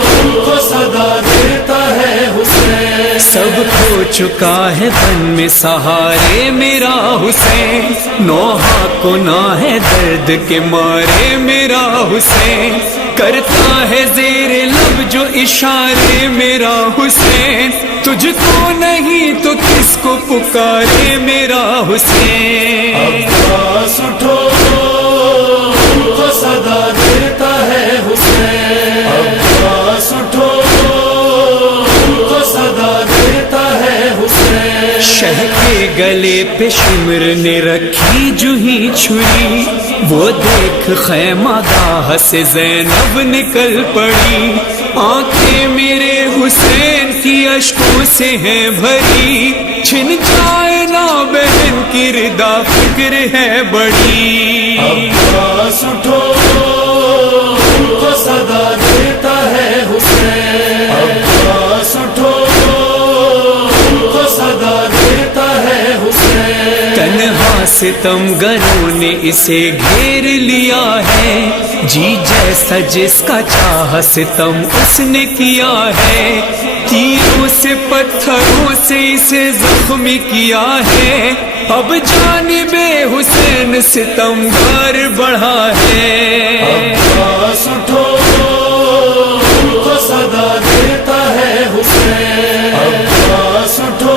تم کو صدا دیتا ہے حسین سب کو چکا ہے بن میں سہارے میرا حسین، نوحہ کو نہ ہے درد کے مارے میرا حسین، کرتا ہے زیر لب جو اشارے میرا حسین، تجھ کو نہیں تو کس کو پکارے میرا حسین۔ عباس اٹھو تم کو صدا دیتا ہے حسین، عباس اٹھو تم کو صدا دیتا ہے حسین۔ شہ کے گلے پہ شمر نے رکھی جو ہی چھری، وہ دیکھ خیمہ گاہ سے زینب نکل پڑی، آنکھیں میرے حسین کی اشکوں سے ہیں بھری، چھن جائے نہ بہن کی ردا فکر ہے بڑی۔ عباس اٹھو تم کو صدا دیتا ہے حسین، عباس اٹھو تم کو صدا دیتا ہے حسین۔ تنہا ستم گروں نے اسے گھیر لیا ہے، جی جیسا جس کا چاہ ستم اس نے کیا ہے، تیروں سے پتھروں سے اسے زخمی کیا ہے، اب جانب حسین ستم گار بڑھا ہے۔ عباس اٹھو تم کو صدا دیتا ہے حسین، عباس اٹھو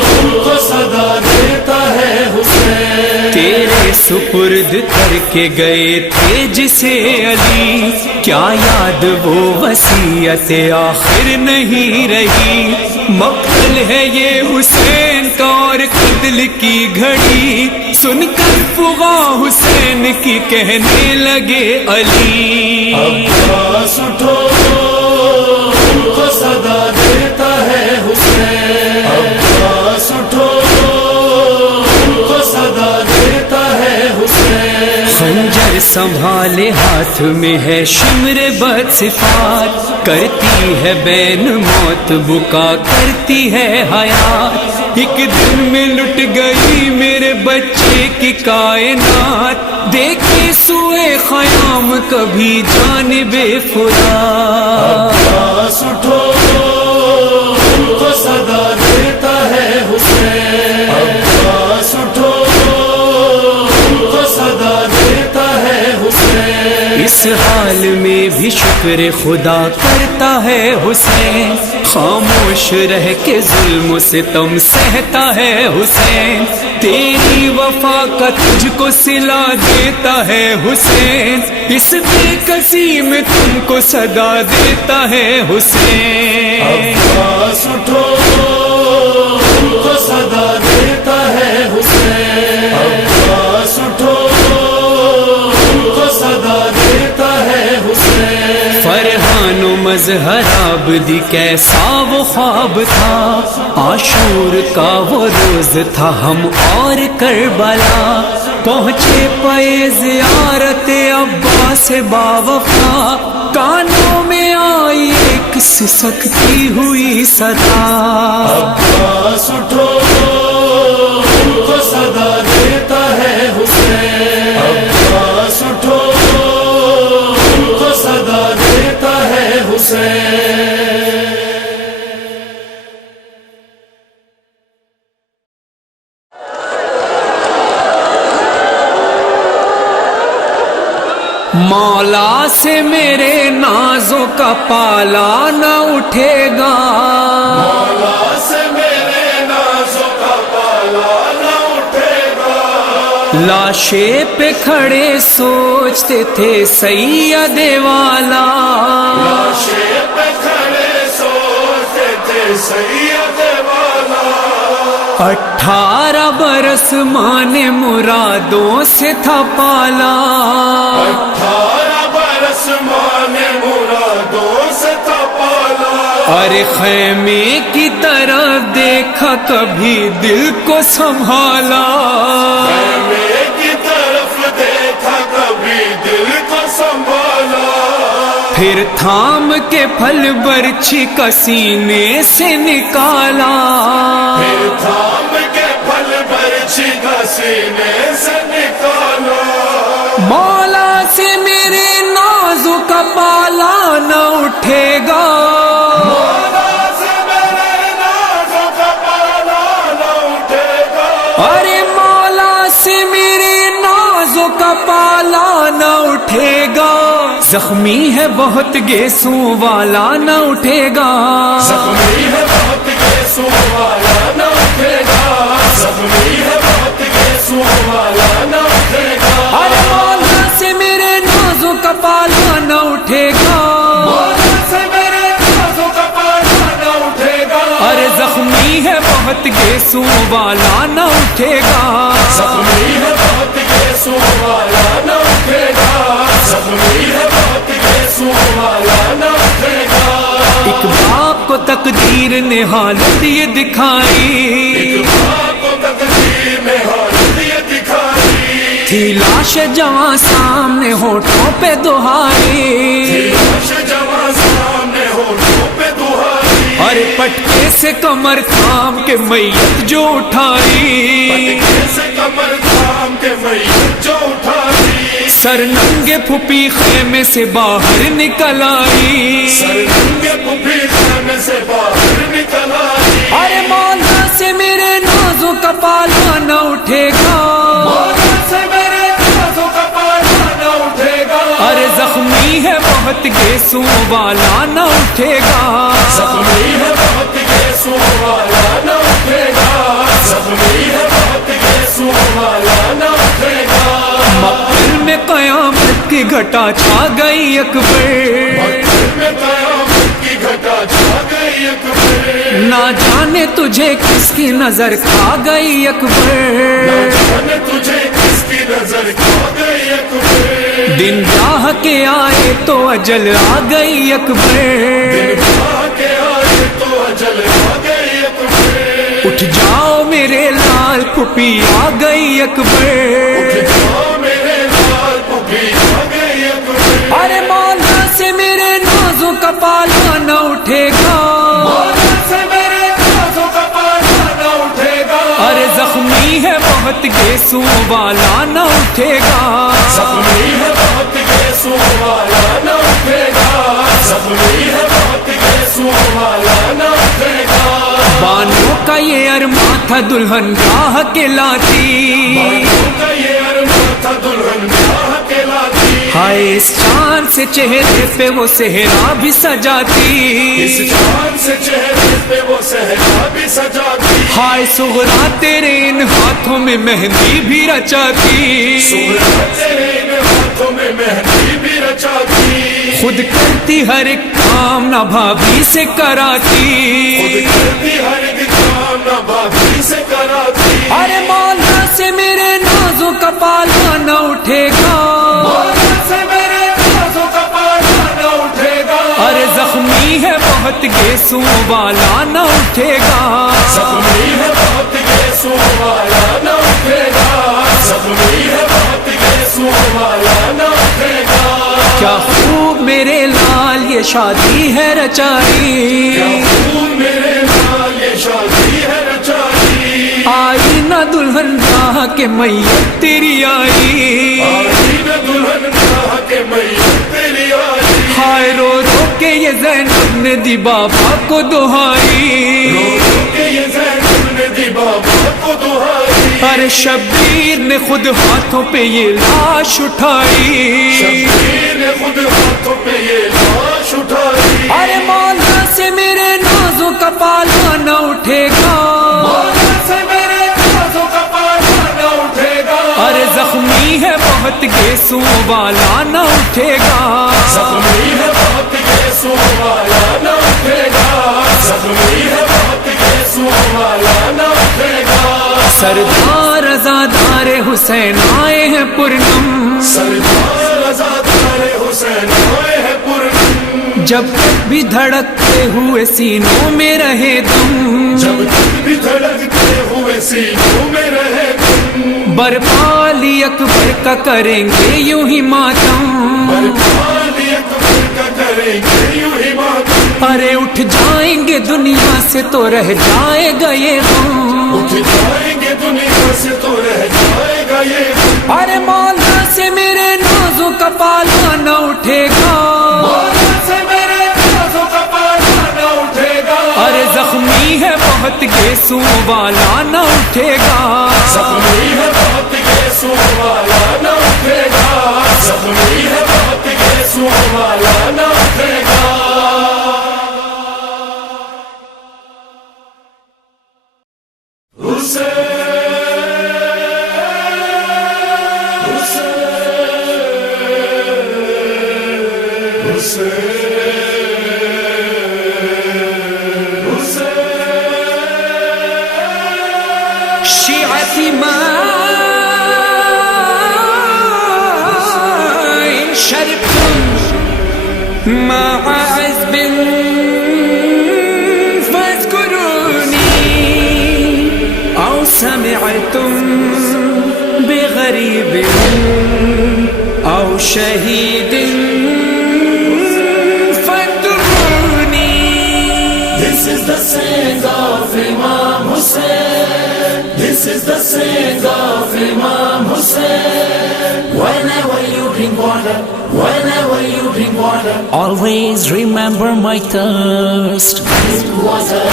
تم کو صدا دیتا ہے حسین۔ تیرے سپرد کر کے گئے تھے جسے علی، کیا یاد وہ وصیت آخر نہیں رہی، مقتل ہے یہ حسین کا اور قتل کی گھڑی، سن کر فغا حسین کی کہنے لگے علی۔ عباس اٹھو تم کو صدا دیتا ہے حسین، عباس اٹھو تم کو صدا دیتا ہے حسین۔ خنجر سنبھالے ہاتھ میں ہے شمر بد صفات، کرتی ہے بین موت بکا کرتی ہے حیات، ایک دن میں لٹ گئی میرے بچے کی کائنات، دیکھے سوئے خیام کبھی جانب فرات۔ عباس اٹھو تم کو صدا دیتا ہے حسین، عباس اٹھو تم کو صدا دیتا ہے حسین۔ اس حال میں بھی شکر خدا کرتا ہے حسین، خاموش رہ کے ظلم و ستم سہتا ہے حسین، تیری وفا کا تجھ کو صلہ دیتا ہے حسین، اس بے کسی میں تم کو صدا دیتا ہے حسین۔ عباس اٹھو تم کو صدا دیتا ہے حسین، عباس اٹھو تم کو صدا دیتا ہے حسین۔ فرحان و مظہر عابدی کیسا وہ خواب تھا، عاشور کا وہ روز تھا ہم اور کربلا، پہنچے پے زیارت عباس باوفا، کانوں میں آئی ایک سسکتی ہوئی صدا۔ عباس اٹھو تم کو صدا دیتا ہے حسین، عباس اٹھو تم کو صدا دیتا ہے حسین۔ مولا سے میرے نازوں کا پالا نہ اٹھے گا، مولا سے میرے نازوں کا پالا نہ اٹھے گا، لاشے پہ کھڑے سوچتے تھے سید والا، لاشے پہ کھڑے سوچتے تھے سید والا، 18 برس مانے مرادوں سے تھا پالا، 18 برس مانے مرادوں سے تھا پالا، ارے خیمے کی طرف دیکھا کبھی دل کو سنبھالا، خیمے کی طرف دیکھا کبھی دل کو سنبھالا، پھر تھام کے پھل برچھی کا سینے سے نکالا، پھر تھام کے پھل برچھی کا سینے سے نکالا، مولا سے میرے نازوں کا پالا نہ اٹھے گا، مولا سے میرے نازوں اٹھے گا، زخمی ہے بہت گیسوں والا نہ اٹھے گا، زخمی ہے بہت گیسوں والا نہ اٹھے گا، زخمی ہے بہت گیسوں والا نہ اٹھے گا، ارے مولا سے میرے نازوں کا پالا نہ اٹھے گا، مولا سے میرے نازوں کا پالا نہ اٹھے گا، ارے زخمی ہے بہت گیسوں والا نہ اٹھے گا، زخمی ہے بہت گیسوں والا نہ اٹھے گا، زخمی ہے بہت گیسوں والا نہ اٹھے گا، ایک باپ کو تقدیر نے حالت یہ دکھائی، باپ کو تقدیر میں حالت یہ دکھائی، تھی لاش جواں سامنے ہونٹوں پہ دہائی، لاش جواں سامنے ہونٹوں پہ دہائی، ارے پٹکے سے کمر تھام کے میت جو اٹھائی، سے کمر تھام کے میت جو اٹھائی، سر ننگے پھپھی خیمے سے باہر نکل آئی، سر ننگے پھپھی خیمے سے باہر نکل آئی، ارے مولا سے میرے نازوں کا پالا نہ اٹھے گا، مولا سے میرے نازوں کا پالا نہ اٹھے گا، ارے زخمی ہے بہت گیسوں والا نہ اٹھے گا، زخمی ہے بہت گیسوں والا نہ اٹھے گا، زخمی ہے بہت گیسوں والا نہ اٹھے گا، مقبل میں قیامت کی گھٹا چھا گئی اکبر، مقبل میں قیامت کی گھٹا چھا گئی اکبر، نہ جانے تجھے کس کی نظر کھا گئی اکبر، جانے تجھے کس کی نظر کھا گئی اکبر، دن راہ کے آئے تو اجل آ گئی اکبر، کے آئے تو اجل آ گئی اکبر، اٹھ جاؤ میرے لال پھپھی آ گئی اکبر، جاؤ میرے لال پھپھی آ گئی اکبر، ارے مولا سے میرے نازوں کا پالا نہ اٹھے گا، مولا سے میرے نازوں کا پالا نہ اٹھے گا، ارے زخمی ہے بہت گیسوں والا نہ اٹھے گا، زخمی ہے بہت گیسوں والا نہ اٹھے گا، زخمی ہے بہت گیسوں والا نہ اٹھے گا، بانوں کا یہ ارماں تھا دلہن گاہ کے لاتی، بانوں کا یہ ارمان تھا دلہن گاہ کے لاتی، ہائے اس چاند سے چہرے پہ وہ صحرا بھی سجاتی، اس چاند سے چہرے پہ وہ صحرا بھی سجاتی، ہائے سغرا تیرے ان ہاتھوں میں مہندی بھی رچاتی، سغرا تیرے ان ہاتھوں میں مہندی بھی رچاتی، خود کرتی ہر ایک کام نہ بھابھی سے کراتی، خود کرتی ہر ایک کام نہ بھابھی سے کراتی، ارے مولا سے میرے نازوں کا پالا نہ اٹھے گا، مولا سے میرے نازوں کا پالا نہ اٹھے گا، ارے زخمی ہے بہت گیسوں والا نہ اٹھے گا، زخمی ہے بہت گیسوں والا نہ اٹھے گا، زخمی ہے بہت گیسوں والا نہ اٹھے گا، کیا خوب میرے لال یہ شادی ہے رچائی، خون میرے لال یہ شادی ہے رچائی، آئی نہ دلہن گاہ کے میت تیری آئی، آئی نہ دلہن گاہ کے میت تیری آئی، ہائے رو رو کے یہ زینب نے دی بابا کو دہائی، رو رو کے یہ زینب نے دی بابا کو دہائی، ارے شبیر نے خود ہاتھوں پہ یہ لاش اٹھائی، شبیر نے خود ہاتھوں پہ یہ لاش اٹھائی، ارے مولا سے میرے نازوں کا پالا نہ اٹھے گا، مولا سے میرے نازوں کا پالا نہ اٹھے گا، ارے زخمی ہے بہت گیسوں والا نہ اٹھے گا، زخمی ہے بہت گیسوں والا نہ اٹھے گا، زخمی ہے بہت گیسوں والا نہ اٹھے گا، سردار رضادار حسین آئے ہیں پرنم، سردار رضادار حسین آئے ہیں پرنم، جب تک بھی دھڑکتے ہوئے سینوں میں رہے دم، جب تک بھی دھڑکتے ہوئے سینوں میں رہے تم، برپالی اکبر کا کریں گے یوں ہی ماتم، برپالی اکبر کا کریں گے یوں ہی ماتم، ارے اٹھ جائیں گے دنیا سے تو رہ جائے گا یہ غم، اٹھ جائیں گے دنیا سے تو رہ جائے گا یہ غم، ارے مولا سے میرے نازوں کا پالا نہ اٹھے گا، مولا سے میرے نازوں کا پالا نہ اٹھے گا، ارے زخمی ہے بہت گیسوں والا نہ اٹھے گا، زخمی ہے بہت گیسوں والا نہ اٹھے گا، زخمی ہے شيعتي ما إن شربتم مع عذب فاذكروني أو سمعتم بغريب أو شهيد فاندروني. This is the sing of Imam Hussein. This is the sing of Imam Hussein. Whenever you drink water, whenever you drink water, Always remember my thirst. drink water,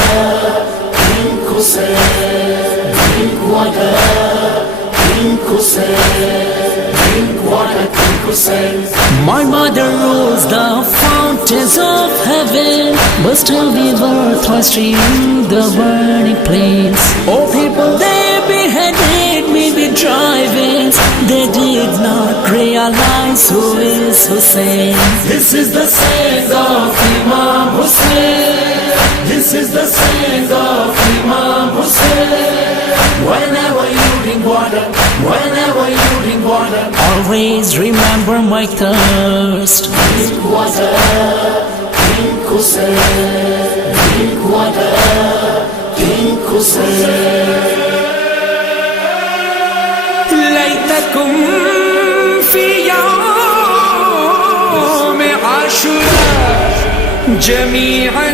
drink Hussein, drink water, drink Hussein, drink water, drink Hussein. My mother rules the fountains of heaven, but still we were thirsty in the burning plains. Oh people, they beheaded me with drivings. They did not realize who is Hussein. This is the saying of Imam Hussein. This is the saying of Imam Hussein. Whenever you drink water, whenever you drink water, Always remember my thirst. drink water, drink Hussein, drink water, drink Hussein. ليتكم في يوم عاشوراء جميعا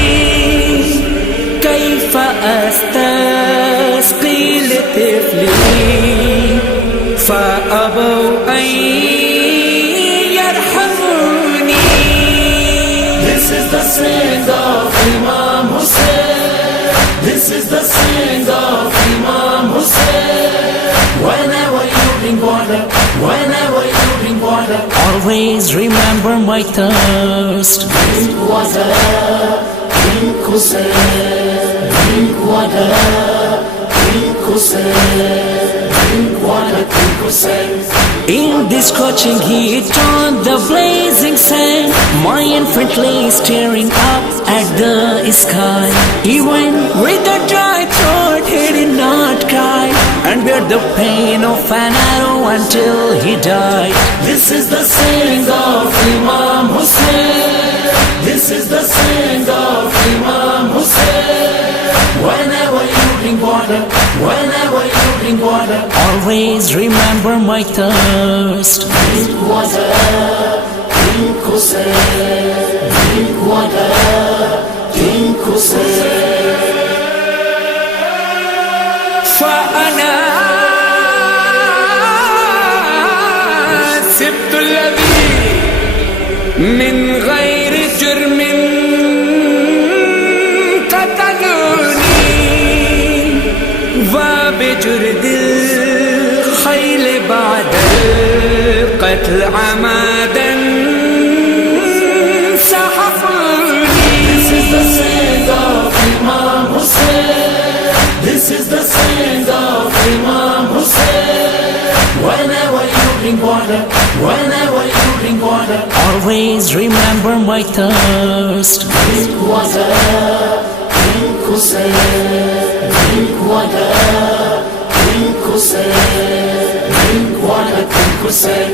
تنظروني كيف أستسقي لطفلي فأبوا أن يرحموني. This is the saying of Imam Hussein. This is the saying of Imam Hussein. Whenever you drink water, whenever you drink water, Always remember my thirst. drink water, drink Hussein, drink water, drink Hussein, drink water, drink Hussein. In this scorching heat on the blazing sand, my infant lay staring up at the sky. Even with a dry throat he did not cry, and bear the pain of an arrow until he died. This is the saying of Imam Hussein. This is the saying of Imam Hussein. Whenever you drink water, whenever you drink water, Always remember my thirst. drink water, drink Hussein, drink water, drink Hussein. فأنا سبت الذي من غير جرم قتلوني وبجرد الخيل بعد القتل عمدا سحقوني. This is the saying of Imam Hussein. This is the saying of Imam Hussein. Whenever you drink water, whenever you drink water, Always remember my thirst. drink water, drink Hussein, drink water, drink Hussein, drink water, drink Hussein.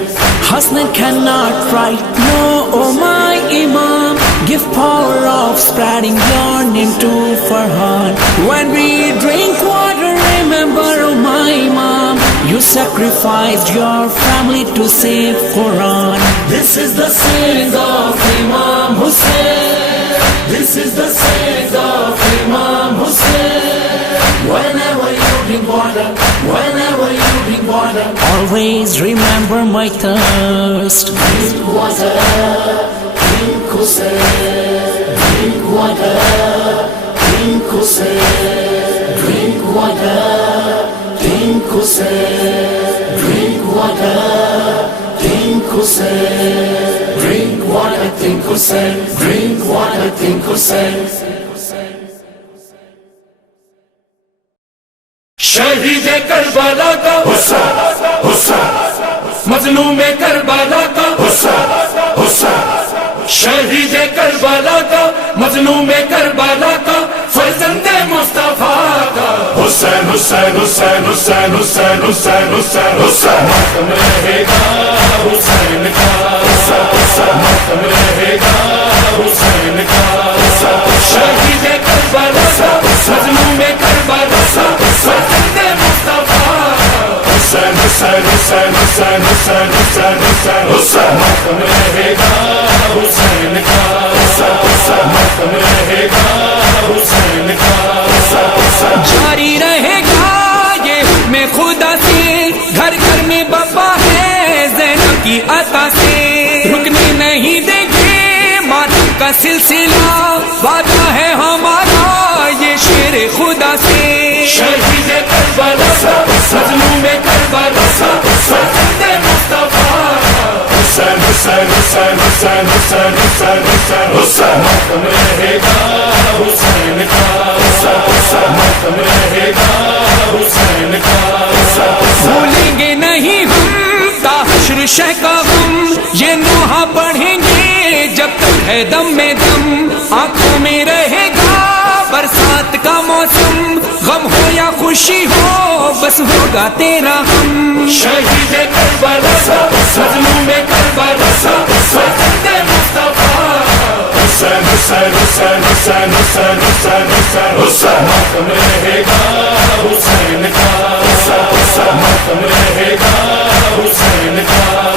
Hasnan cannot write, no, oh my Imam. Give power of spreading your name to Farhan. When we drink water, remember, oh my Imam, you sacrificed your family to save Quran. This is the saying of Imam Hussein. This is the saying of Imam Hussein. Whenever you drink water, whenever you drink water, Always remember my thirst. drink water, drink Hussein, drink water, drink Hussein, drink water, drink Hussein, drink water, drink Hussein, drink water, drink Hussein, drink water, drink Hussein. شہید کربلا کا حسین حسین مظلوم حسین حسین حسین حسین حسین حسین حسین ماتم رہے گا حسین کا ماتم رہے گا حسین کا شہید کربلا مظلوم کربلا فرزند مصطفیٰ حسین حسین حسین حسین حسین حسین حسین حسین ماتم رہے گا حسین کا ماتم رہے گا حسین کا جاری رہے گا یہ حکم خدا سے گھر گھر میں بابا ہے زینب کی عطا سے رکنے نہیں دیں گے ماتم کا سلسلہ وعدہ ہے ہمارا یہ شیر خدا سے شہید کربلا مظلوم کربلا فرزند مصطفیٰ حسین حسین حسین حسین حسین حسین حسین حسین ماتم رہے گا حسین کا ماتم رہے گا حسین کا بھولیں گے نہیں ہم تا حشر شہ کا غم یہ نوحہ پڑھیں گے جب تک ہے دم میں دم آنکھوں میں رہے گا برسات کا موسم غم ہو یا خوشی ہو بس ہوگا تیرا ہم شہید کربلا مظلوم کربلا فرزند مصطفیٰ حسین حسین حسین حسین حسین حسین حسین حسین ماتم رہے گا حسین کا ماتم رہے گا حسین کا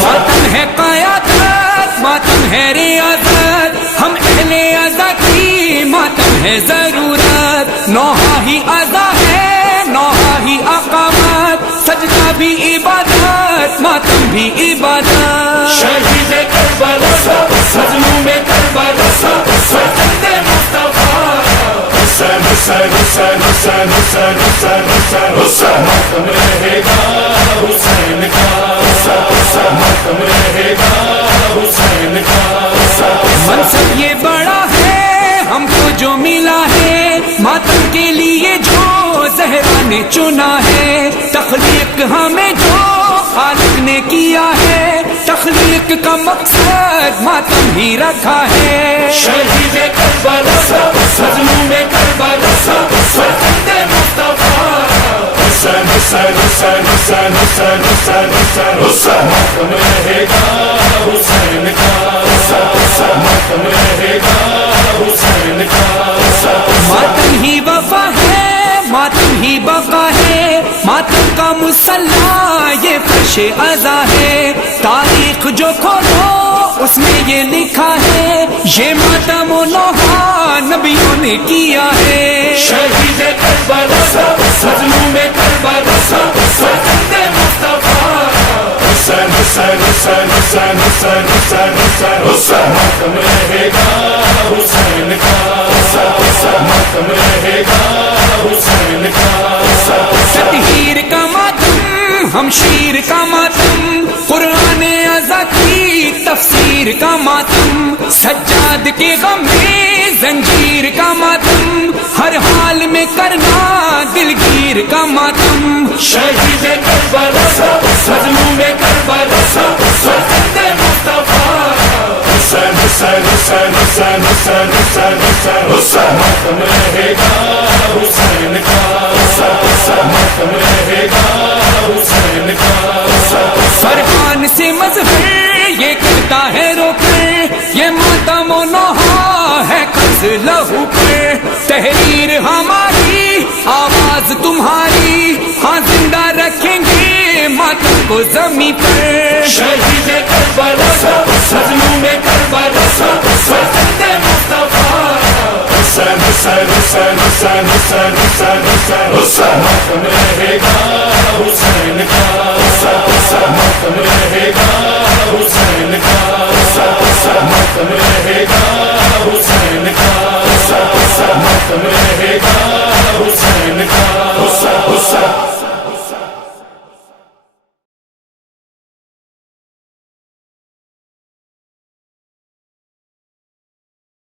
ماتم ہے قیادت ماتم ہے ریاضت ہم اہل عزا کی ماتم ہے ضرورت نوحہ ہی عزا ہے نوحہ ہی اقامت سجدہ بھی عبادت ماتم بھی عبادت شہید کربلا مظلوم کربلا فرزند مصطفیٰ حسین حسین حسین حسین حسین حسین حسین حسین ماتم رہے گا حسین کا ماتم رہے گا حسین کا منصب یہ بڑا ہے ہم کو جو ملا ہے ماتم کے لیے جو زہرا نے چنا ہے تخلیق ہمیں جو خالق نے کیا ہے تخلیق کا مقصد ماتم ہی رکھا ہے شہید کربلا مظلوم کربلا فرزند مصطفیٰ حسین حسین حسین حسین حسین حسین حسین حسین ماتم رہے گا حسین کا ماتم رہے گا حسین کا ماتم ہی وفا ہے ماتم ہی بقا ہے ماتم کا مسلح یہ فرش عزا ہے تاریخ جو کھولو اس میں یہ لکھا ہے یہ ماتم و نوحہ نبیوں نے کیا ہے شہید کربلا مظلوم کربلا فرزند مصطفیٰ حسین حسین حسین حسین حسین حسین حسین حسین ماتم رہے گا حسین کا ماتم رہے گا حسین کا تطہیر کا ماتم ہم شیر کا ماتم قرآن عزا کی تفسیر کا ماتم سجاد کے غم میں زنجیر کا ماتم ہر حال میں کرنا دلگیر کا ماتم شہید کربلا مظلوم کربلا فرزند مصطفیٰ حسین حسین حسین حسین حسین حسین حسین حسین ماتم رہے گا حسین کا ماتم رہے گا حسین کا فرحان سے مظہر یہ کرتا ہے رو کر یہ ماتم و نوحہ ہے قرض لہو پر تحریر ہماری آواز تمہاری ہاں زندہ رکھیں گے ماتم کو زمین پر شہید کربلا مظلوم کربلا فرزند مصطفیٰ حسین حسین حسین حسین حسین حسین حسین حسین ماتم رہے گا حسین کا